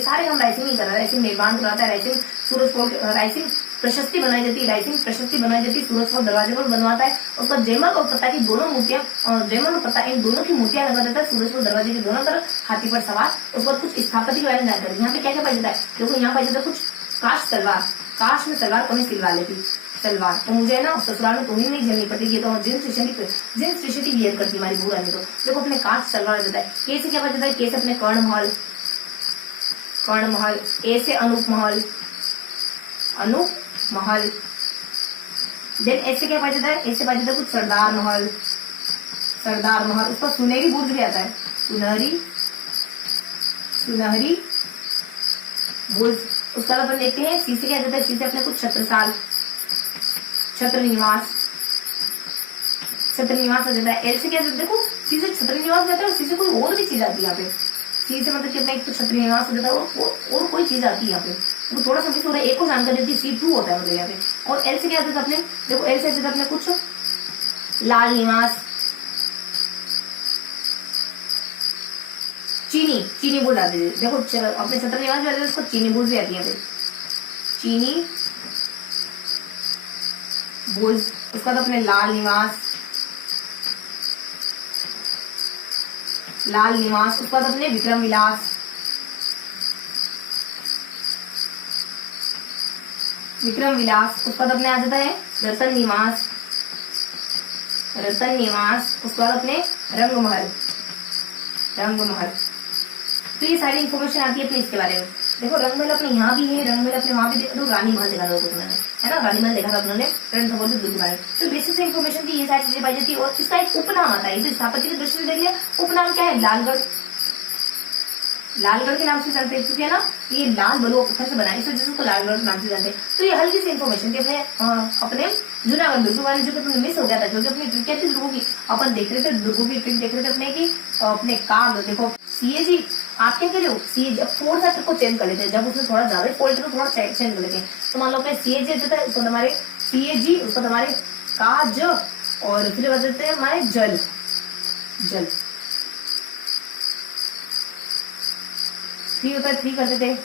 सारे हम राइसिंग ही कर रहे हैं। राइसिंग निर्माण कराता है, राइसिंग सूरज पोल, राइसिंग प्रशस्ति बनाई जाती है, राइजिंग प्रशस्ति बनाई जाती है, सूरज को दरवाजे पर बनवाता है। उसका जयमल और प्रता की दोनों मूर्तियां, जयमल और प्रता इन दोनों की मूर्तियां लगा देता है सूरज को दरवाजे के दोनों तरफ, हाथी पर सवार। उसके बाद कुछ स्थापत्य के बारे में जानकारी। यहाँ पे क्या क्या पाया जाता है, देखो यहाँ पाया जाता है कुछ काश तलवार, काश में तलवार कौन सिलवा लेती सलवार, तो मुझे ना ससुराल में तुम्हें नहीं झेलनी पड़ती, ये तो जींस टी शर्ट वियर करती हमारी बहू रानी। तो देखो अपने काश सलवार देता है। के से क्या पाया जाता है, के से अपने कर्ण महल, कर्ण महल। ए से अनूप महल, अनूप महल। देन ऐसे क्या पाया जाता है, ऐसे पाया जाता है कुछ सरदार महल, सरदार महल। उसका सुनहरी बुर्ज भी आता है, सुनहरी, सुनहरी बुर्ज। उसका अपन देखते हैं सी से क्या जाता है, सी से अपने कुछ छत्रसाल, छत्र निवास, छत्र निवास आ जाता है। एल से क्या जाता है, देखो सी से छत्र निवास जाता है और सी से कोई और भी चीज आती है यहाँ पे। सी से मतलब कितना, एक तो छत्र निवास हो जाता है और कोई चीज आती है यहाँ पे, तो थोड़ा सा मिस हो रहा है। एक को जानकारी देती है, C2 होता है मतलब यहाँ पे। और एल से क्या आता है अपने, देखो एल से आता है अपने कुछ लाल निवास, चीनी, चीनी बोल जाते हैं। देखो अपने छत्र निवास जाते हैं, उसको चीनी बोल भी आती है यहाँ पे, चीनी बोल। उसका तो अपने लाल निवास, लाल निवास। उसके बाद अपने विक्रम विलास, विक्रम विलास। उसके बाद अपने आ जाता है रतन निवास, रतन निवास। उसके बाद अपने रंगमहल, रंगमहल। तो ये सारी इन्फॉर्मेशन आती है अपने इसके बारे में। देखो रंगमहल अपने यहाँ भी है, रंगमहल अपने वहां भी देखा, तो रानी महल देखा था तुमने, है ना, रानी महल देखा था उन्होंने रणथंभौर दुर्ग बारे। तो बेसिक से इन्फॉर्मेशन की ये सारी चीजें पाई जाती है। और इसका एक उपनाम आता है, तो स्थापत्य की दृष्टि से देख लिया, उपनाम क्या है, लालगढ़, लालगढ़ के नाम से जानते हैं, क्योंकि है ना ये लाल बलुआ पत्थर से बना है, इस वजह से उसको लालगढ़ के नाम से जानते हैं। तो ये हल्की सी इन्फॉर्मेशन थी अपने अपने जूनागढ़ दुर्ग वाले, जो कि मिस हो गया था, क्योंकि अपनी ट्रिक क्या थी दुर्गों की, अपन देख रहे थे दुर्गों की ट्रिक देख रहे थे अपने की, अपने काग। देखो सीएजी आप क्या कह रहे हो, सीएजी अब थोड़ा सा ट्रिक को चेंज कर लेते हैं, जब उसमें थोड़ा ज्यादा फॉल्ट है तो थोड़ा चेंज कर लेते हैं। तो मान लो अपने सीएजी देता है, उसको हमारे सीएजी, उसको हमारे काज, और फिर बदलते हैं हमारे जल, जल थ्री होता है, थ्री कर देते हैं,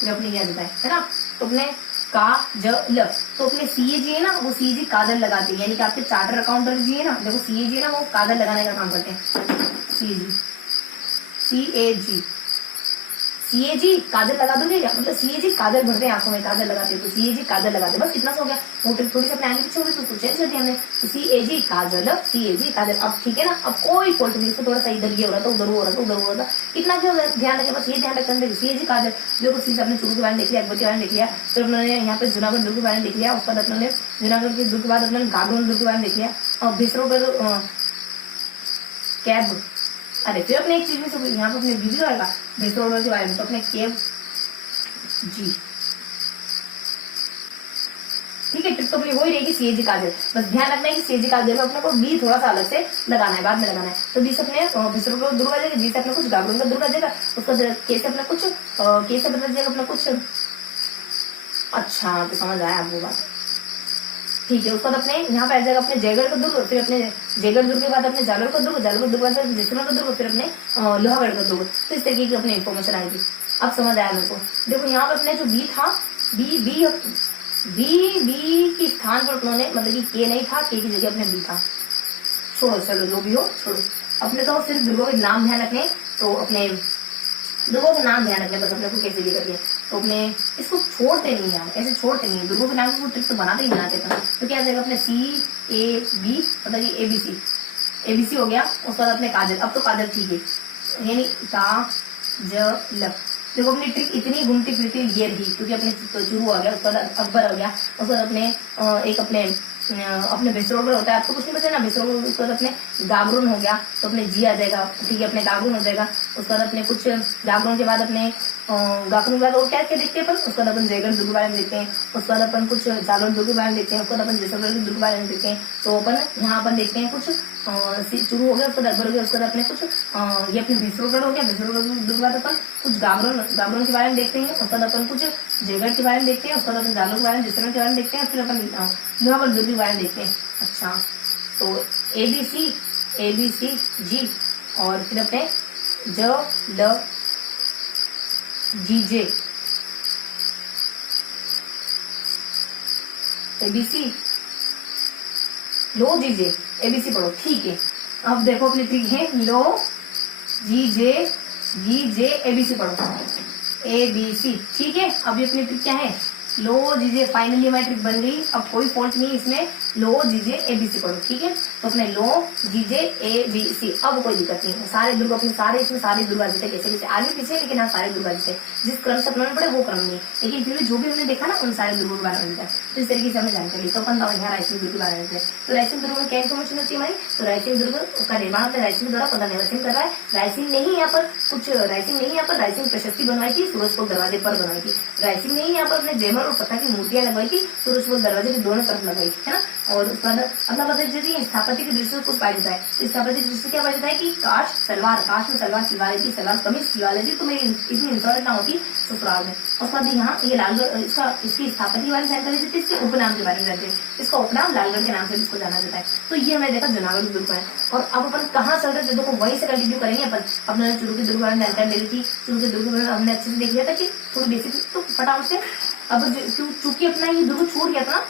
फिर अपने क्या देता है ना, तो अपने का ज ल, तो अपने सीएजी है ना, वो सीएजी काजल लगाते हैं, यानी कि आपके चार्टर अकाउंटर जी है ना, देखो सीएजी है ना, वो काजल लगाने का काम करते हैं। सीएजी, सीएजी, सीएजी काजल लगा दोगे क्या, मतलब सीएजी काजल भरते हैं आंखों में, काजल लगाते हैं, तो सीएजी काजल लगाते, बस इतना सा हो गया। मोटिव थोड़ी सी अपने आगे पीछे हो गई तो चेंज कर दिया हमने, सीएजी काजल, सीएजी काजल। अब ठीक है ना, अब कोई फॉल्ट नहीं, इसको थोड़ा सा इधर ये हो रहा था, उधर हो रहा था, उधर हो रहा था, इतना क्यों ध्यान रखें, बस ये ध्यान रखते सीएजी काजल। जो कुछ चीज अपने चुरू के बारे में देख लिया, अकबर के बारे में देख लिया, फिर उन्होंने यहाँ पे जूनागढ़ दुर्ग के बारे में देख लिया, उसके बाद अपने जूनागढ़ के दुर्ग के बाद अपने गागरोन दुर्ग के बारे में देख लिया, और भिसरो पर कैब, अरे फिर अपने एक चीज में सब यहाँ पे अपने बीबी रहेगा भिसरो के बारे में, तो अपने केव जी, ठीक है। ट्रिक तो अपनी वही रहेगी सीएजी काजल, बस ध्यान रखना है कि सीएजी काजल में अपने को बी थोड़ा सा अलग से लगाना है, बाद में लगाना है। तो बी से अपने भिसरो का दुर्ग आ जाएगा, जी से अपने कुछ गागरोन का दुर्ग आ जाएगा, उसका के से अपना कुछ के से बदल जाएगा अपना कुछ, अच्छा तो समझ आया आपको बात, ठीक है। उसके बाद अपने यहाँ पे आ जाएगा अपने जयगढ़ का दुर्ग, फिर अपने जयगढ़ दुर्ग के बाद अपने जालोर का दुर्ग, जालोर का दुर्ग बाद जैसलमेर का दुर्ग, फिर अपने लोहागढ़ का दुर्ग। तो इस तरीके की अपनी इन्फॉर्मेशन आएगी। अब समझ आया मेरे को। देखो यहाँ पे अपने जो बी था, बी बी बी बी की स्थान पर उन्होंने, मतलब कि के नहीं था, के की जगह अपने बी था, छोड़ो चलो जो भी हो छोड़ो। अपने तो सिर्फ दुर्गों के नाम ध्यान रखने, तो अपने दुर्गों के नाम ध्यान रखने, बस अपने को कैसे भी करिए, तो अपने इसको छोड़ते नहीं यार, ऐसे छोड़ते नहीं, दुर्गों के नाम को ट्रिक तो बनाते ही बनाते हैं। तो क्या आ जाएगा अपने सी ए बी, मतलब कि एबीसी, एबीसी हो गया। उसके बाद अपने काजल, अब तो काजल ठीक है, यानी का ज ल। देखो अपनी ट्रिक इतनी घूमती फिरती ये रही, क्योंकि अपने चुरू आ गया, उसके बाद अकबर हो गया, उसके बाद अपने एक अपने भिसरोगढ़ होता है, आपको कुछ नहीं पता ना, भिसरोगढ़। उसके बाद अपने गागरोन हो गया, तो अपने जी आ जाएगा, ठीक है, अपने गागरोन हो जाएगा। उसके बाद अपने कुछ गागरोन के बाद अपने गागरोन के बाद और क्या क्या देखते हैं अपन, उसके बाद अपन जयगढ़ दुर्ग के बारे में देखते हैं, उसके बाद अपन कुछ जालोर दुर्ग के बारे में देखते हैं, उसके बाद अपन जैसलमेर के दुर्ग के बारे में देखते हैं। तो अपन यहाँ अपन देखते हैं कुछ चुरू हो गया, उसके बाद अकबर हो गया, उसके बाद अपने कुछ ये अपने भिसरोगढ़ हो गया, भिसरोगढ़ दुर्ग के बाद अपन कुछ गागरोन के बारे में देखते हैं, उसके बाद अपन कुछ जयगढ़ के बारे में देखते हैं, उसके बाद अपन जालोर के बारे में, जैसलमेर के बारे में देखते हैं, फिर अपन लोहागढ़ दुर्ग के बारे में देखते हैं। अच्छा, तो ए बी सी जी, और फिर अपने ज ल जी जे, एबीसी, लो जीजे एबीसी पढ़ो, ठीक है। अब देखो अपनी ट्रिक है, लो जीजे जीजे एबीसी पढ़ो, एबीसी, ठीक है। अब ये अपनी ट्रिक क्या है, लो जीजे, फाइनली हमारी ट्रिक बन गई, अब कोई फॉल्ट नहीं इसमें, लो जीजे एबीसी पढ़ो, ठीक है। तो अपने लो जीजे एबीसी, अब कोई दिक्कत नहीं है, सारे दुर्ग अपने सारे इसमें सारे दुर्गा जीते, कैसे कैसे आगे पीछे, लेकिन हाँ सारे दुर्गा जीते, जिस क्रम से अपना पड़े वो क्रम नहीं, लेकिन फिर भी जो भी हमने देखा ना उन सारे दुर्गों के बारे में मिलता है। तो इस तरीके से हमें जानकारी, तो अपन यहाँ रायसिंह दुर्ग के बारे में। तो रायसिंह दुर्ग में क्या इन्फॉर्मेशन होती है हमारी, तो रायसिंह दुर्ग का निर्माण होता है रायसिंह द्वारा, पता रायसिंह कर रहा है, रायसिंह ने ही यहाँ पर कुछ, रायसिंह ने ही यहाँ पर रायसिंह प्रशस्ति बनवाई थी, सूरजपुर दरवाजे पर बनवाई थी, रायसिंह ने ही यहाँ पर अपने जयमल और पत्थर की मूर्तियां लगवाई थी, सूरजपुर दरवाजे की दोनों तरफ लगाई थी, है ना। और उसके बाद अगला बता दीजिए, स्थापत्य की दृष्टि से कुछ पाया जाता है, तो स्थापत्य की दृष्टि क्या पाया जाता है कि काश सलवार, काश में सलवार सिलवा लेती, सलवार कमीज सिलवा लेती तो मेरी इतनी इंसॉल्ट ना होती ससुराल में। उसके बाद यहाँ ये लालगढ़, इसकी स्थापत्य के बारे में जानकारी देती है, इसके उपनाम के बारे में जानते हैं, इसका उपनाम लालगढ़ के नाम से इसको जाना जाता है। तो ये हमें देखा जूनागढ़ दुर्ग है। और अब अपन कहाँ चल रहे थे, देखो वहीं से कंटिन्यू करेंगे अपन। अपने चुरू के दुर्ग बारे में जानकारी मिली थी, चुरू के दुर्ग में हमने अच्छे से देख लिया था कि थोड़ी बेसिक, तो फटाफट से अब चूंकि अपना ये दुर्ग छूट गया था,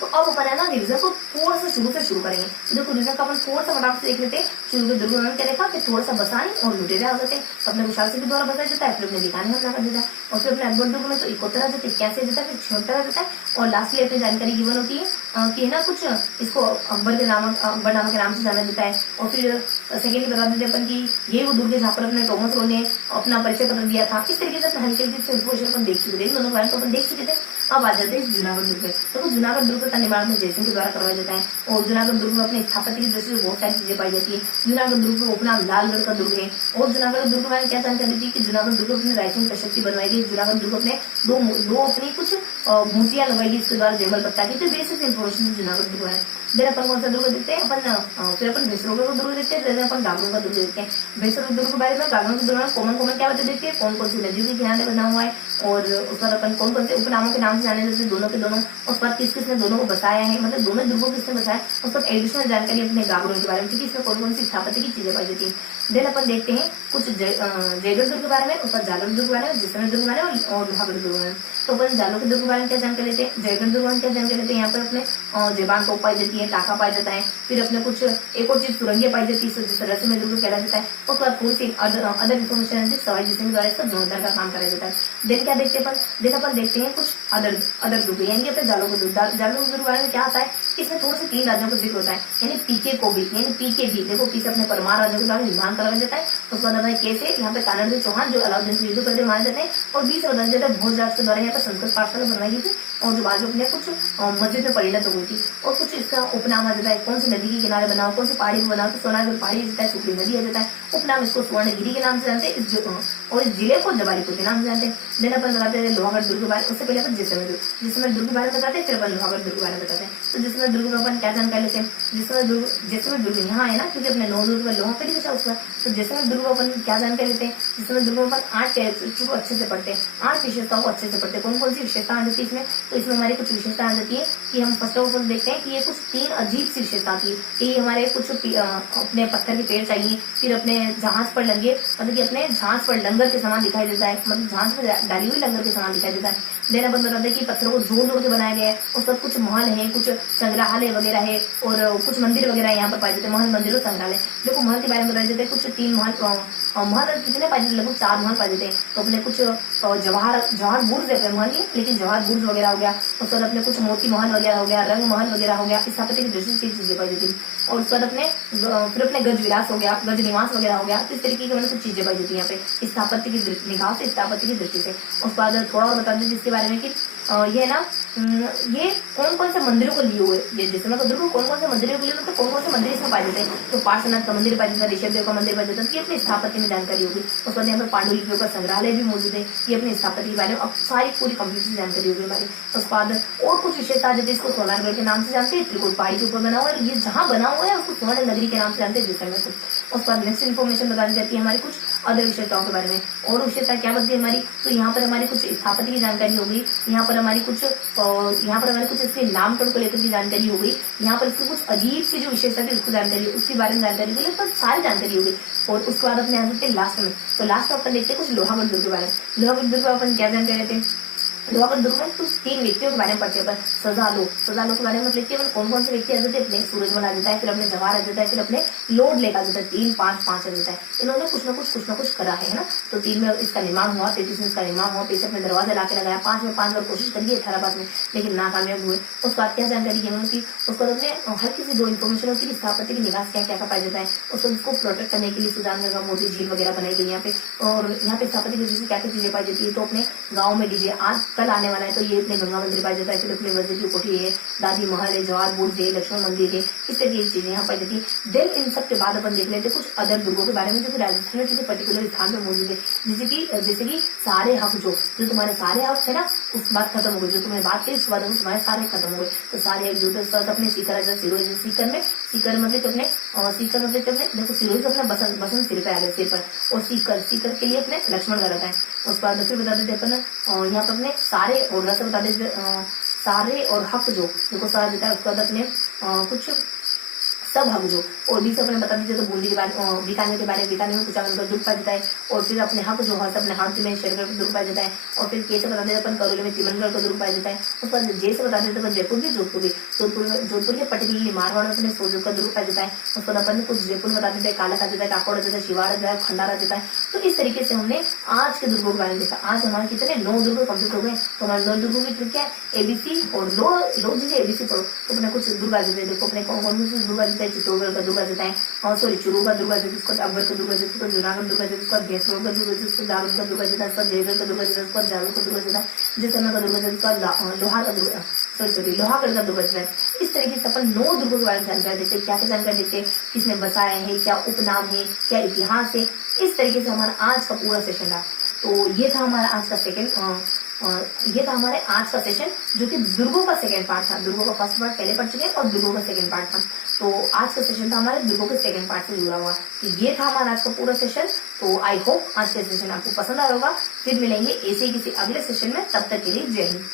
तो अब अपन है ना रिविजन को थोड़ा सा शुरू करेंगे। तो देखो रिविजन का अपन थोड़ा सा फटाफट से देख लेते हैं। शुरू के दुर्ग में क्या देखा कि थोड़ा सा बसाने और लुटेरे आ जाते हैं, अपने विशाल से भी द्वारा बताया जाता है, फिर अपने दिखाने में अपना कर देता है, और फिर अपने अकबर दुर्ग में तो 71 आ जाते हैं, 81 जाता है, फिर 76 आ जाता है, और लास्टली अपनी जानकारी गिवन होती है कि है ना कुछ इसको अकबर के नाम, अकबर नाम के नाम से जाना जाता है। और फिर सेकेंडली बता देते अपन की ये वो दुर्ग है जहाँ पर अपने टॉमस रो ने अपना परिचय पत्र दिया था। इस तरीके से हल्के हल्के इन्फॉर्मेशन अपन देख चुके थे, दोनों बारे तो अपन देख चुके थे। अब आ जाते हैं जूनागढ़ दुर्ग में। तो जूनागढ़ दुर्ग का निर्माण में जयसिंह के द्वारा करवाया जाता है, और जूनागढ़ दुर्ग में अपने स्थापत्य की दृष्टि से बहुत सारी चीजें पाई जाती है। जूनागढ़ दुर्ग का उपनाम लालगढ़ का दुर्ग है। और जूनागढ़ दुर्ग में क्या जानकारी थी कि जूनागढ़ दुर्ग अपने रायसिंह प्रशस्ति बनवाई गई, जूनागढ़ दुर्ग अपने दो अपनी कुछ मूर्तियां लगाई गई इसके द्वारा जयमल पत्ता की। तो बेसिक इन्फॉर्मेशन जूनागढ़ दुर्ग है। देन अपन कौन सा दुर्ग देखते हैं, अपन फिर अपन भैंसरों का दुर्ग देखते हैं, देन अपन गागरों का दुर्ग देखते हैं। भैंसरों दुर्ग के बारे में, गागरों के दुर्ग में कॉमन क्या बातें देखते हैं, कौन कौन सी नदियों के किनारे बना हुआ है, और उस पर अपन कौन कौन से उपनामों के नाम से जाने जाते हैं, दोनों के दोनों, उस पर किस किसने दोनों को बसाया है, मतलब दोनों दुर्गों को किसने बसाया, उस पर एडिशनल जानकारी अपने गागरों के बारे में, क्योंकि इसमें कौन कौन सी स्थापत्य की चीजें पाई जाती है। देन अपन देखते हैं कुछ जयगढ़ दुर्ग के बारे में, उस पर जालौर दुर्ग के बारे में, जैसलमेर दुर्ग के बारे में, और लोहागढ़ दुर्ग के बारे में। तो अपन जालौर के दुर्ग के बारे में क्या जानकारी लेते हैं, जयगढ़ दुर्ग में क्या जानकारी लेते हैं, यहाँ पर अपने जेबान तोप पाई जाती है, टाका पाया जाता है, फिर अपने कुछ एक और चीज सुरंगे पाई जाती है, जिस तरह से में दुर्ग कहला जाता है। उसके बाद थोड़ी सी अदर इन्फॉर्मेशन सवाई जिसके द्वारा इसका जोड़दार का काम कराया जाता है। देन क्या देखते हैं अपन देखते हैं कुछ अदर दुर्ग, यानी अपने जालौर के दुर्ग के बारे में क्या आता है, इसमें थोड़े से 3 राज्यों का जिक्र होता है, यानी पीके को भी, यानी पीके भी, देखो पी से अपने परमार राज्यों के द्वारा निर्माण कराया जाता है। उसके बाद अपने के से यहाँ पे कानड़ चौहान जो अलाउद्दीन से युद्ध करते माने जाते हैं, और 20 बताया जाता है भोज राज के द्वारा यहाँ पर संस्कृत पाठशाला बनवाई गई थी, और जो बाद में अपने कुछ मस्जिद में परिणत हो गई थी। और कुछ इसका उपनाम आ जाता है, कौन सी नदी के किनारे बनाओ, कौन सी पहाड़ी में बनाओ, तो सोनागढ़ पहाड़ी आ जाता है, सुखड़ी नदी आ जाता है। उपनाम इसको स्वर्णगिरी के नाम से जानते हैं, और इस जिले को जबालीपुर के नाम से जानते हैं। देन अपन बताते हैं लोहागढ़ दुर्ग के बारे में, उससे पहले अपन जैसलमेर दुर्ग के बारे में बताते हैं, फिर अपन लोहागढ़ दुर्ग के बारे में बताते हैं। तो जैसलमेर दुर्ग में अपन क्या जानकारी लेते हैं, जैसलमेर दुर्ग यहाँ है ना, क्योंकि अपने 9 दुर्ग में लोहा कड़ी बचा उसका। तो जैसलमेर दुर्ग अपन क्या जानकारी लेते हैं, जैसलमेर दुर्ग में अपन 8 चीजों को अच्छे से पढ़ते हैं, 8 विशेषताओं को अच्छे से पढ़ते हैं। कौन कौन सी विशेषता आ जाती है इसमें, तो इसमें हमारी कुछ विशेषता आ जाती है कि हम फर्स्ट ऑफ ऑल देखते हैं कि ये कुछ 3 अजीब सी विशेषता थी कि हमारे कुछ अपने पत्थर के पेड़ चाहिए, फिर अपने जहाज पर लंगे, मतलब कि अपने जहाज पर लंगर के समान दिखाई देता है, मतलब जहाज पर डाली हुई लंगर के समान दिखाई देता है। देन अपन बताते हैं कि पत्थरों को जोड़ के बनाया गया है, उस पर कुछ महल है, कुछ संग्रहालय वगैरह है, और कुछ मंदिर वगैरह यहाँ पर पाए जाते हैं, महल, मंदिर और संग्रहालय। देखो महल के बारे में बताया जाता है, कुछ 3 महल कितने पाए जाते, लगभग 4 महल पाए जाते हैं। तो अपने कुछ जवाहर बुर्ज है महल, लेकिन जवाहर बुर्ज वगैरह हो गया, उसके बाद अपने कुछ मोती महल वगैरह हो गया, रंग महल वगैरह हो गया, स्थापत्य की दृष्टि से चीजें पाई जाती है। और उसके बाद फिर अपने गज विलास हो गया, गज निवास वगैरह हो गया। तो इस तरीके की मैंने कुछ चीजें पाई जाती है यहाँ पे स्थापत्य की निगाह से, स्थापत्य की दृष्टि से। उसके बाद थोड़ा और बता दें जिसके बारे में कि ये ना ये कौन कौन से मंदिरों को लिए हुए, जैसे मैं दुर्ग कौन कौन से मंदिरों को लिए हुए, तो कौन कौन से मंदिर इसमें पाए जाते हैं, तो पार्श्वनाथ का मंदिर पाया जाता है, ऋषभ देव का मंदिर पाया जाता है, ये अपनी स्थापत्य में जानकारी होगी। उसके बाद यहाँ पर पांडुलिपियों का संग्रहालय भी मौजूद है, ये अपनी स्थापत्य के बारे में अब सारी पूरी कंप्लीट जानकारी होगी हमारी। उसके बाद और कुछ विशेषता आ जाती है, इसको सोनारगढ़ के नाम से जानते हैं, त्रिकुट पहाड़ी के ऊपर बना हुआ है, ये जहाँ बना हुआ है उसको स्वर्ण नगरी के नाम से जानते हैं जैसलमेर को। उसके बाद नेक्स्ट इन्फॉर्मेशन बता दी जाती है हमारी कुछ अदर विशेषताओं के बारे में। और विशेषता क्या बनती है हमारी, तो यहाँ पर हमारी कुछ स्थापत्य की जानकारी होगी, यहाँ पर हमारी कुछ इसके नामकरण को लेकर की जानकारी हो गई, यहाँ पर इसकी कुछ अजीब सी जो विशेषता थी उसको जानकारी, उसके बारे में जानकारी के लिए पर सारी जानकारी हो गई। और उसके बाद अपने यहाँ देखते हैं लास्ट में, तो लास्ट में अपन देखते हैं कुछ लोहागढ़ दुर्ग के बारे में। लोहागढ़ दुर्ग में अपन क्या जानकारी लेते हैं, लोहागढ़ दुर्ग में कुछ 3 व्यक्तियों के बारे में पढ़ते हैं। सजालो के बारे में लिखते हैं कौन कौन से व्यक्ति आ जाते हैं, अपने सूरजमल आ जाता है, फिर अपने जवाहर आ जाता है, फिर अपने लॉर्ड लेक आ जाता है, 3 5 5 आ जाता है। इन्होंने कुछ ना कुछ करा है ना। तो 3 में इसका निर्माण हुआ, 33 में इसका निर्माण हुआ, 63 में दरवाजा लाके लगाया, 5 में 5 बार कोशिश करी, 18 बार में लेकिन नाकामयाब हुए। उसके बाद क्या जानकारी है उनकी, उसको अपने हल्की सी 2 इन्फॉर्मेशन होती है स्थापत्य की निवास क्या क्या पाया जाता है, उसको प्रोटेक्ट करने के लिए सुजानगढ़ में मोती झील वगैरह बनाई गई यहाँ पे। और यहाँ पे स्थापत्य की वजह से क्या क्या चीजें पाई जाती है, तो अपने गाँव में डीजे आज कल आने वाला है, तो ये अपने गंगा मंदिर पाया जाता है, फिर अपने मस्जिद की कोठी है, दादी महल है, जवाहर बुर्ज है, लक्ष्मण मंदिर है, इस तरह की चीजें यहाँ पाई जाती है। देन इन सब के बाद अपन देख लेते हैं कुछ अदर दुर्गों के बारे में जो कि राजस्थान में किसी पर्टिकुलर स्थान पे मौजूद है। जैसे कि सारे हक जो तुम्हारे सारे हक है ना, उस बात खत्म हो गई, जो तुमने बात की उसके बाद तुम्हारे सारे खत्म हो गए। तो सारे हक जो थे अपने सीकर आ जाए, सीकर में सीकर मतलब अपने सीकर मतलब अपने देखो सिरोही अपने बसंत सिर पे आ गए, सिर पर। और सीकर के लिए अपने लक्ष्मण का रहता है। उसके बाद फिर बता देते अपन यहाँ पर अपने सारे और रस बता देते सारे और हक जो देखो सारा देता है। उसके बाद अपने कुछ सब हक जो और भी सब अपने बता दीजिए, तो बूंदी के बारे बीकानेर के बारे में, बीकानेर में कुछ का दुर्ग पाया जाता है। और फिर अपने हक जो है अपने हाथ में शेरगढ़ का दुर्ग पाया जाता है। और फिर कैसे बता देते अपन करोली में तिमनगढ़ का दुर्ग पाया जाता है। उसके बाद जैसे बता देते अपन जयपुर की जोधपुर के पर्टिकुलरली मारवाड़ में अपने सोजो का दुर्ग पाया जाता है। उसके बाद अपन कुछ जयपुर में बता देते हैं, काला आ जाता है, काकोड़ आ जाता है, शिवाड़ आ जाता है, खंडार आ जाता है। तो इस तरीके से हमने आज के दुर्गों के बारे में देखा। आज हमारे कितने 9 दुर्ग कंप्लीट हो गए। तो हमारे 9 दुर्गों की ट्रिक क्या है, एबीसी और लो जैसे एबीसी पढ़ो तो अपने कुछ दुर्ग आ जाते हैं। देखो अपने कौन कौन से दुर्ग आ जाता है, चित्तौड़गढ़ का दुर्ग आ जाता है, और सॉरी चुरू का दुर्ग आ जाता है, उसको अकबर का दुर्ग आ जाता है, उसको जूनागढ़ दुर्ग आ जाता है, उसको भैंसरोड का दुर्ग आ जाता है, उसको दारुल का दुर्ग आ जाता है, उसको जयगढ़ का दुर्ग आ जाता है, उसको जालौर का दुर्ग आ जाता है, जैसलमेर का दुर्ग आ जाता है, उसका लोहार का दुर्ग लोहागढ़ का दुर्ग आ जाता है। इस तरीके से अपन 9 दुर्गों के बारे में जानकारी देते हैं, क्या क्या जानकारी देते हैं, किसने बसाए हैं, क्या उपनाम है, क्या इतिहास है। इस तरीके से हमारा आज का पूरा सेशन रहा। तो ये था हमारा आज का ये था हमारे आज का सेशन, जो कि दुर्गों का सेकंड पार्ट था। दुर्गों का फर्स्ट पार्ट पहले पढ़ चुके हैं और दुर्गों का सेकंड पार्ट था। तो आज का सेशन था हमारे दुर्गों के सेकंड पार्ट से जुड़ा हुआ। तो ये था हमारा आज का पूरा सेशन। तो आई होप आज का सेशन आपको पसंद आया होगा। फिर मिलेंगे ऐसे ही किसी अगले सेशन में, तब तक के लिए जय हिंद।